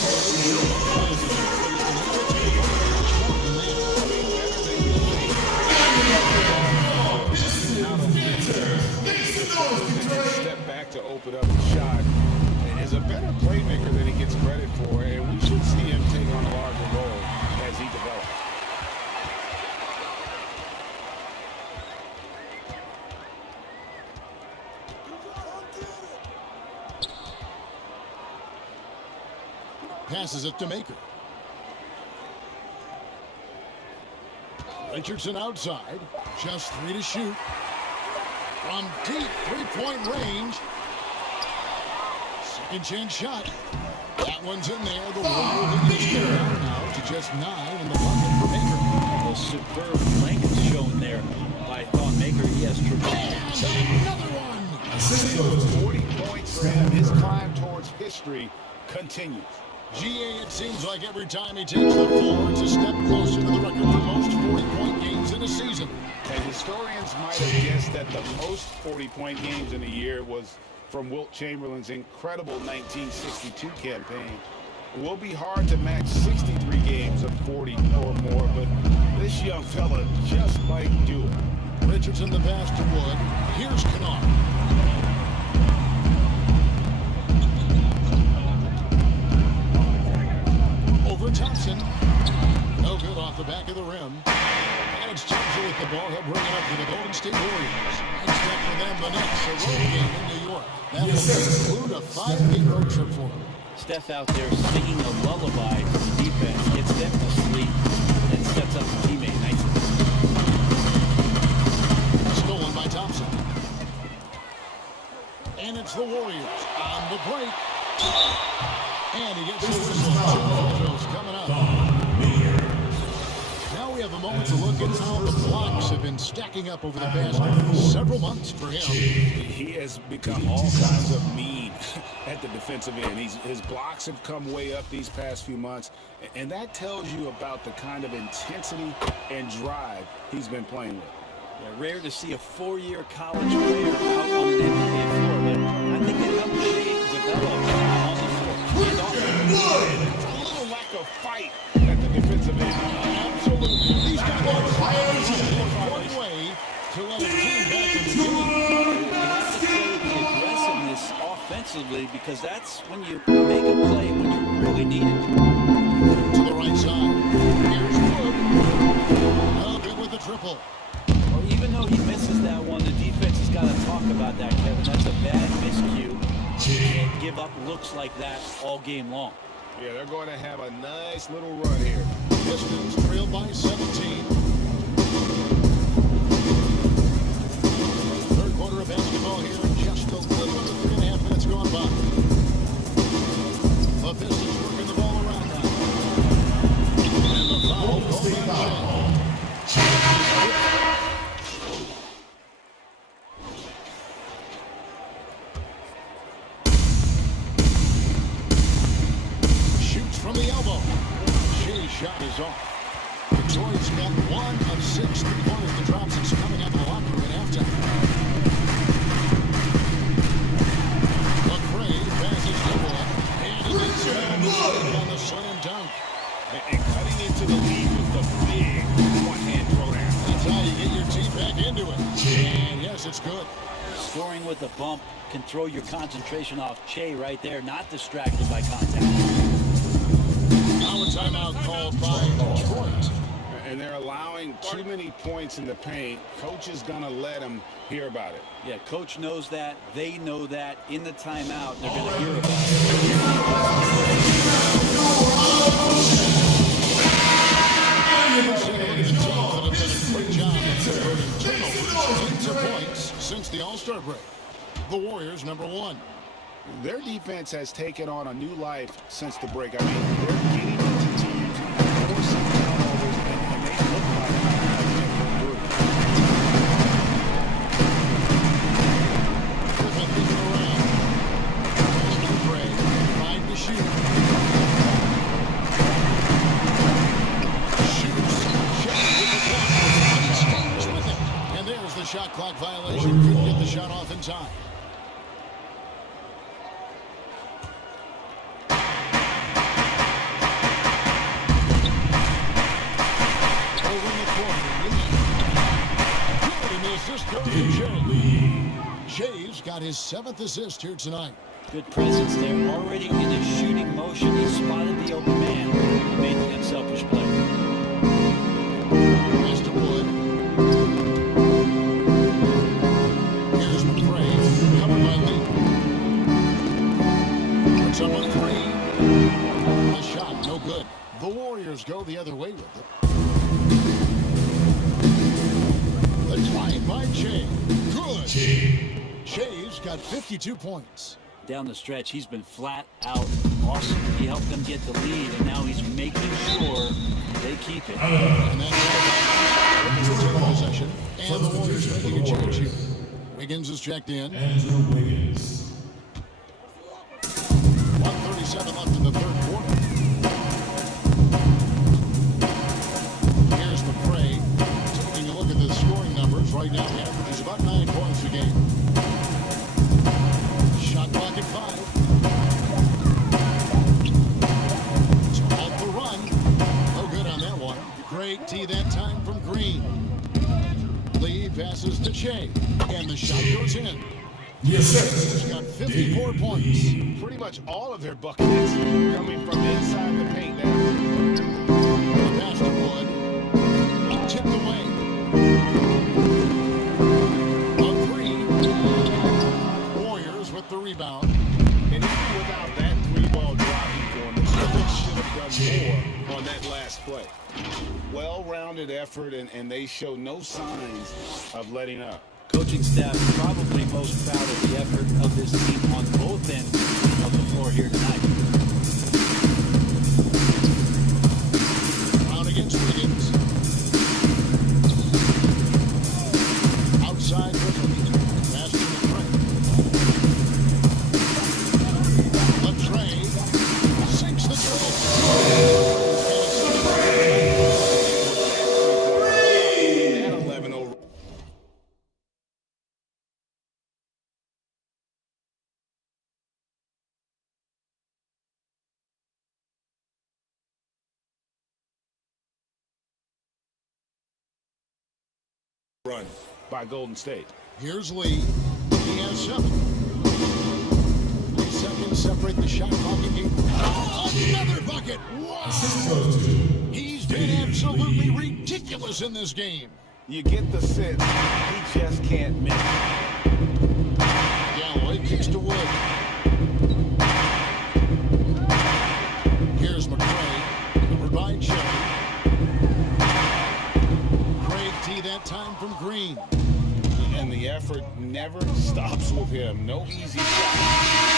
Step back to open up the shot. And is a better playmaker than he gets credit for. And we should see him take on a larger role as he develops. Passes it to Maker. Richardson outside. Just 3 to shoot. From deep 3-point range. Second chance shot. That one's in there. The Warriors down now to just 9 in the bucket for Maker. The superb length shown there by Thon Maker. He has tremendous. Another one. 40 points for him. His climb towards history continues. GA, it seems like every time he takes the floor, it's a step closer to the record for most 40-point games in a season. And historians might have guessed that the most 40-point games in a year was from Wilt Chamberlain's incredible 1962 campaign. It will be hard to match 63 games of 40 or more, but this young fella just might do it. Richardson the pass to Wood. Here's Kennard. Over Thompson. No good off the back of the rim. And it's Thompson with the ball. He'll bring it up to the Golden State Warriors. Next up for them, the Knicks, a road game in New York. That will include a 5-game road trip for them. Steph out there singing a lullaby to the defense, gets them to sleep, and sets up a teammate nicely. Stolen by Thompson. And it's the Warriors on the break. And he gets the whistle. 2 free throws coming up. Now we have a moment to look at how the blocks have been stacking up over the past several months for him. He has become all kinds of mean at the defensive end. His blocks have come way up these past few months, and that tells you about the kind of intensity and drive he's been playing with. Yeah, rare to see a 4-year college player out on an NBA floor, but I think it helped Shea develop on the floor. And off the floor. It's a little lack of fight at the defensive end. Absolutely. These guys are one way to let a team back in the game. defensively because that's when you make a play when you really need it. To the right side. Here's Wood. Oh, good with the triple. Well, even though he misses that one, the defense has got to talk about that, Kevin. That's a bad miscue. You can't give up looks like that all game long. Yeah, they're going to have a nice little run here. Pistons trail by 17. Third quarter of basketball here in just a little under 3.5 minutes gone by. The Pistons working the ball around now. And the foul called by Shea. Shoots from the elbow. Shea's shot is off. Detroit's got 1 of 6 3-pointers. The drop 6 coming out of the locker room at halftime. McRae passes to Wood. And it is on the slam dunk. And cutting into the lead with the big one-hand throwdown. That's how you get your team back into it. And yes, it's good. Scoring with a bump can throw your concentration off. Shea right there, not distracted by contact. Now a timeout called by Detroit. And they're allowing too many points in the paint. Coach is going to let them hear about it. Yeah, coach knows that. They know that. In the timeout, they're going to hear about it. Great job of converting turnovers into points since the All-Star break. The Warriors, number 1. Their defense has taken on a new life since the break. I mean, they're getting into teams, forcing turnovers, and they look like a different group. Griffin moving around. There's McRae, 5 to shoot. Shoots. Shot with the block. He stays with it. And there's the shot clock violation. Couldn't get the shot off in time. Shea's got his 7th assist here tonight. Good presence there. Already in his shooting motion, he spotted the open man and made the unselfish play. Pass to Wood. Here's McRae. Covered by Lee. Puts up a 3. A shot, no good. The Warriors go the other way with it. The drive by Shea. Good. Shea's got 52 points. Down the stretch, he's been flat out awesome. He helped them get the lead, and now he's making sure they keep it. And that's all possession. And the Warriors making a change here. Wiggins is checked in. Andrew Wiggins. 1:37 left in the third quarter. Here's McRae. Taking a look at the scoring numbers. Right now, the average is about 9 points a game. Shot clock at 5. So off the run. No good on that one. Great tee that time from Green. Lee passes to Shea. And the shot goes in. Yes, He's got 54 points. Pretty much all of their buckets coming from inside the paint now. Pass to Wood. Tipped away. A 3. Warriors with the rebound. And even without that 3-ball dropping for them, the Griffins should have done more on that last play. Well-rounded effort, and they show no signs of letting up. Coaching staff probably most proud of the effort of this team on both ends of the floor here tonight. Brown against Wiggins. Outside Griffin. Pass to McRae. McRae sinks the goal. At 11-0. Run by Golden State. Here's Lee. He has 7. Lee can separate the shot clock and game. Another bucket! Wow! He's been absolutely ridiculous in this game. You get the sense he just can't miss. Galloway kicks to Wood. Here's McRae, covered by Shea. Great tee that time from Green. And the effort never stops with him. No easy shot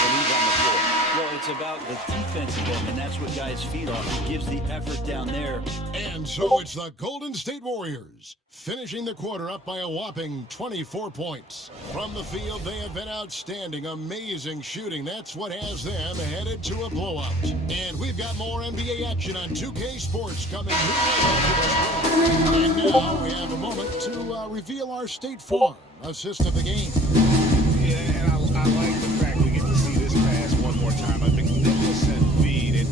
when he's on the floor. Well, it's about the defensive end, and that's what guys feed off. He gives the effort down there. And so it's the Golden State Warriors, finishing the quarter up by a whopping 24 points. From the field, they have been outstanding, amazing shooting. That's what has them headed to a blowout. And we've got more NBA action on 2K Sports coming right after this break. And now we have a moment to reveal our State Farm assist of the game. Yeah, and I like the fact we get to see this pass one more time. A magnificent feed, and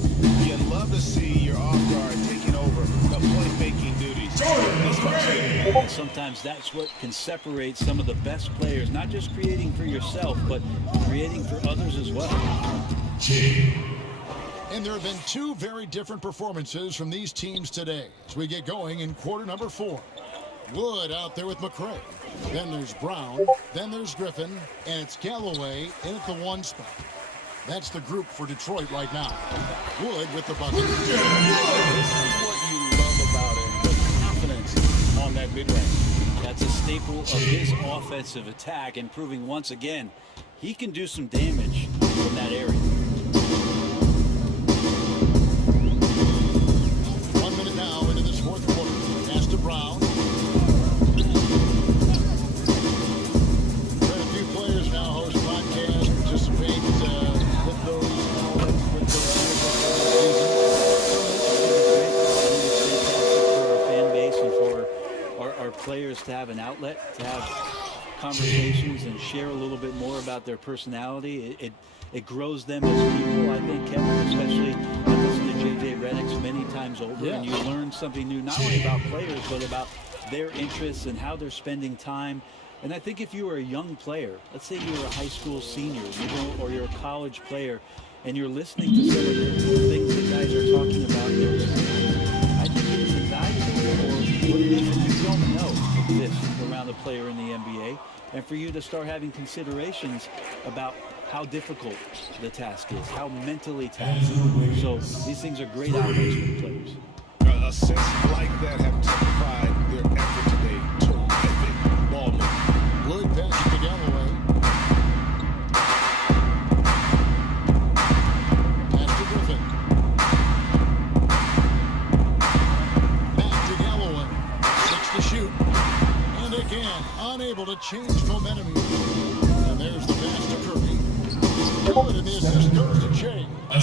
you love to see your off-guard taking over the play-making duties. And sometimes that's what can separate some of the best players, not just creating for yourself, but creating for others as well. And there have been two very different performances from these teams today as we get going in quarter number 4. Wood out there with McRae. Then there's Brown. Then there's Griffin. And it's Galloway in at the 1 spot. That's the group for Detroit right now. Wood with the bucket. This is what you love about him, the confidence on that mid-range. That's a staple of his offensive attack, and proving once again he can do some damage from that area. 1 minute now into this fourth quarter. Pass to Brown. Quite a few players now host podcasts, participate with those outlets, with For our fan base and for our players to have an outlet, to have conversations and share a little bit more about their personality. It grows them as people, I think, Kevin, especially listening to J.J. Redick's many times over, and you learn something new, not only about players, but about their interests and how they're spending time. And I think if you were a young player, let's say you were a high school senior, or you're a college player, and you're listening to some of the things that guys are talking about, their experiences, I think it is invaluable for what it is that you don't know exists around a player in the NBA, and for you to start having considerations about how difficult the task is, how mentally taxing. So these things are great outlets for the players. Assists like that have typified their effort today. Terrific ball movement. Wood passes to Galloway. Pass to Griffin. Back to Galloway. 6 to shoot. And again, unable to change momentum. And there's the pass to Kirby. Good, and the assist goes to Shea. At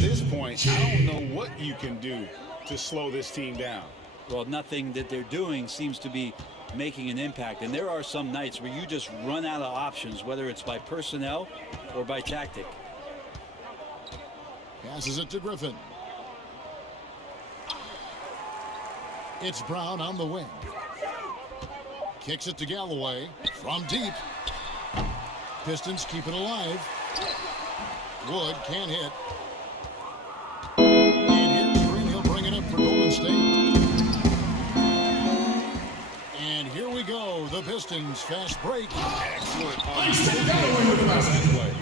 this point, I don't know what you can do to slow this team down. Well, nothing that they're doing seems to be making an impact. And there are some nights where you just run out of options, whether it's by personnel or by tactic. Passes it to Griffin. It's Brown on the wing. Kicks it to Galloway from deep. Pistons keep it alive. Wood can't hit. And here's Green. He'll bring it up for Golden State. And here we go. The Pistons fast break. Excellent.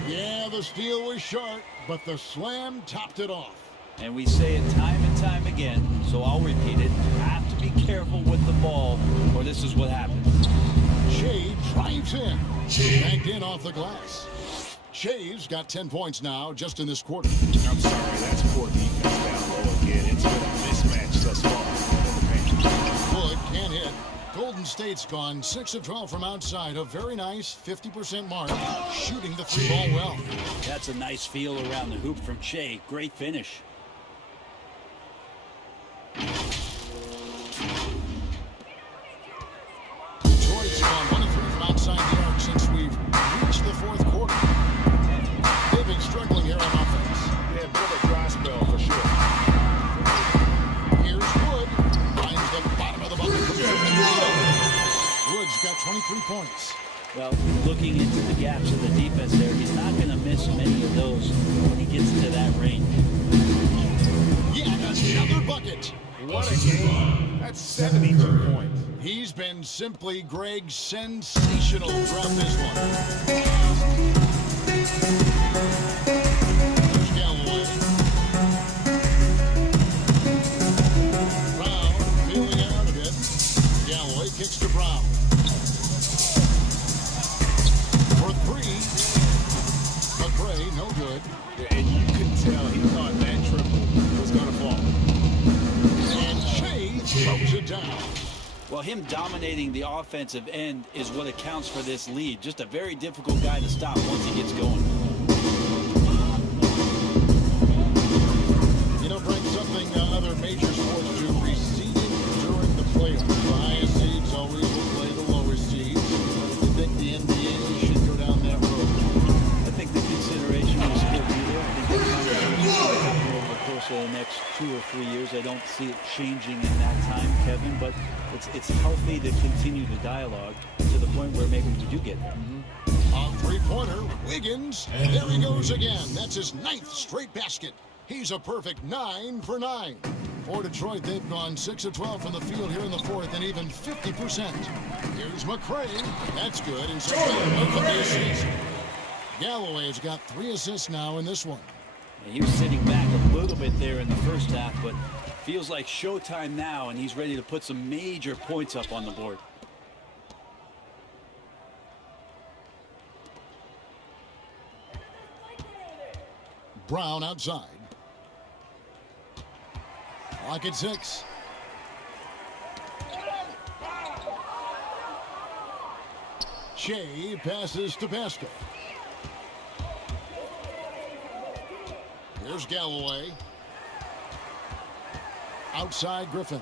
Yeah, the steal was short, but the slam topped it off. And we say it time and time again, so I'll repeat it. You have to be careful with the ball, or this is what happens. Shea drives in. Banked in off the glass. Shea's got 10 points now just in this quarter. I'm sorry, that's poor defense down low again. It's been a mismatch thus far. Wood can't hit. Golden State's gone 6 of 12 from outside. A very nice 50% mark. Shooting the 3-ball well. That's a nice feel around the hoop from Shea. Great finish. Detroit's gone 1 of 3 from outside the arc since we've reached the fourth quarter. They've been struggling here on offense. Yeah, a bit of a dry spell for sure. Here's Wood. Finds the bottom of the bucket. Wood's got 23 points. Well, looking into the gaps of the defense there, he's not going to miss many of those when he gets to that range. Yeah, that's another bucket. What a game. That's 72 points. He's been simply, Greg, sensational throughout this one. There's Galloway. Brown feeling out of it. Galloway kicks to Brown. For three. McRae, no good. Yeah, and you could tell he thought that triple was going to fall. And Shea throws it down. Well, him dominating the offensive end is what accounts for this lead. Just a very difficult guy to stop once he gets going. You know, Brent, something other major sports do, receding during the playoffs. The highest seeds always will play the lowest seeds. You think the NBA should go down that road? I think the consideration will still be there. I think the conversation will happen over the course of the next 2 or 3 years. I don't see it changing in that time, Kevin, but it's healthy to continue the dialogue to the point where maybe we do get there. On three-pointer, Wiggins, there he goes again. That's his 9th straight basket. He's a perfect 9 for 9. For Detroit, they've gone 6 of 12 from the field here in the fourth and even 50%. Here's McRae. That's good. And so both of the assists. Galloway's got 3 assists now in this one. And he was sitting back a little bit there in the first half, but feels like showtime now, and he's ready to put some major points up on the board. Brown outside. Lock at 6. Shea passes to Pascal. Here's Galloway. Outside Griffin.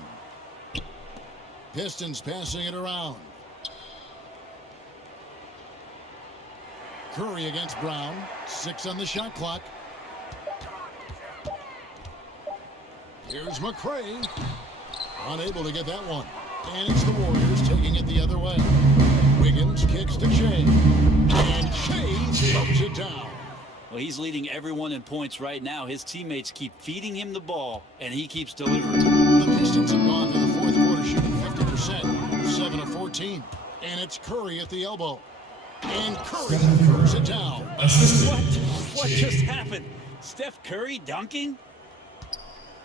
Pistons passing it around. Curry against Brown. 6 on the shot clock. Here's McRae. Unable to get that one. And it's the Warriors taking it the other way. Wiggins kicks to Shea. And Shea throws it down. Well, he's leading everyone in points right now. His teammates keep feeding him the ball, and he keeps delivering. The Pistons have gone to the fourth quarter shooting 50%, 7 of 14. And it's Curry at the elbow. And Curry throws it down. What just happened? Steph Curry dunking?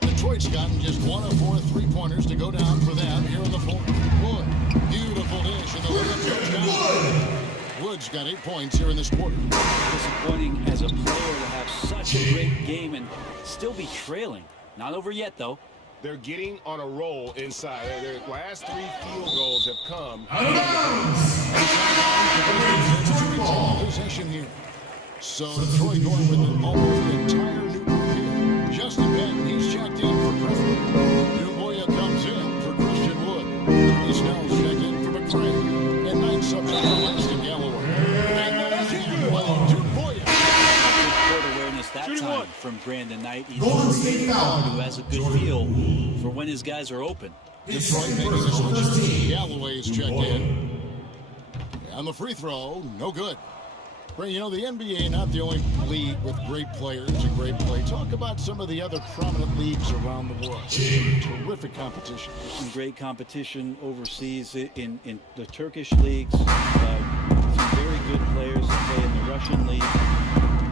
Detroit's gotten just 1 of 4 three-pointers to go down for them here in the fourth. Wood, beautiful dish, and the layup goes down. Wood's got 8 points here in this quarter. Disappointing as a player to have such a great game and still be trailing. Not over yet, though. They're getting on a roll inside. Their last 3 field goals have come. Possession here. So Detroit going with almost the entire new group here. Justin Benton, he's checked in for Griffin. Duboya comes in for Christian Wood. Tony Snell's checked in for McRae. And 9 subs for Langston Galloway. And that's it. Well, Duboya. Court awareness that time from Brandon Knight. He's a guard who has a good feel for when his guys are open. Detroit making a switch. Galloway's checked in. And the free throw, no good. You know, the NBA not the only league with great players and great play. Talk about some of the other prominent leagues around the world. Terrific competition. Some great competition overseas in the Turkish leagues. Some very good players that play in the Russian league.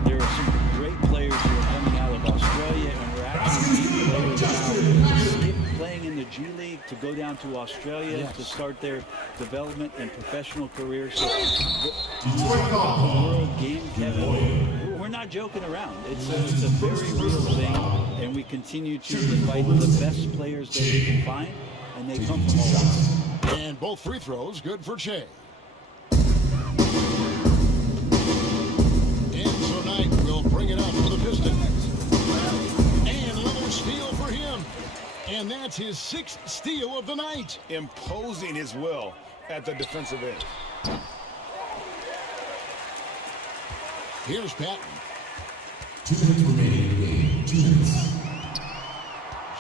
There are some great players who are coming out of Australia, and we're actually seeing players now skip playing in the G League to go down to Australia to start their development and professional careers. So the world game, Kevin, we're not joking around. It's a very real thing, and we continue to invite the best players that we can find, and they come from all over. And both free throws good for Shea. And so Knight will bring it up for the Pistons. And another steal for him. And that's his 6th steal of the night. Imposing his will at the defensive end. Here's Patton. 2 minutes remaining. 2 minutes.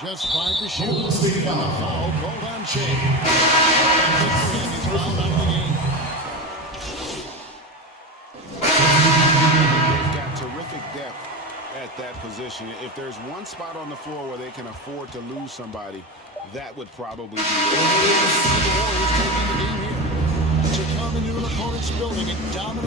Just 5 to shoot. And the foul called on Shea. And he's fouled out of the game. position. If there's one spot on the floor where they can afford to lose somebody, that would probably be The Warriors taking the game here. To come into an opponent's building and dominate.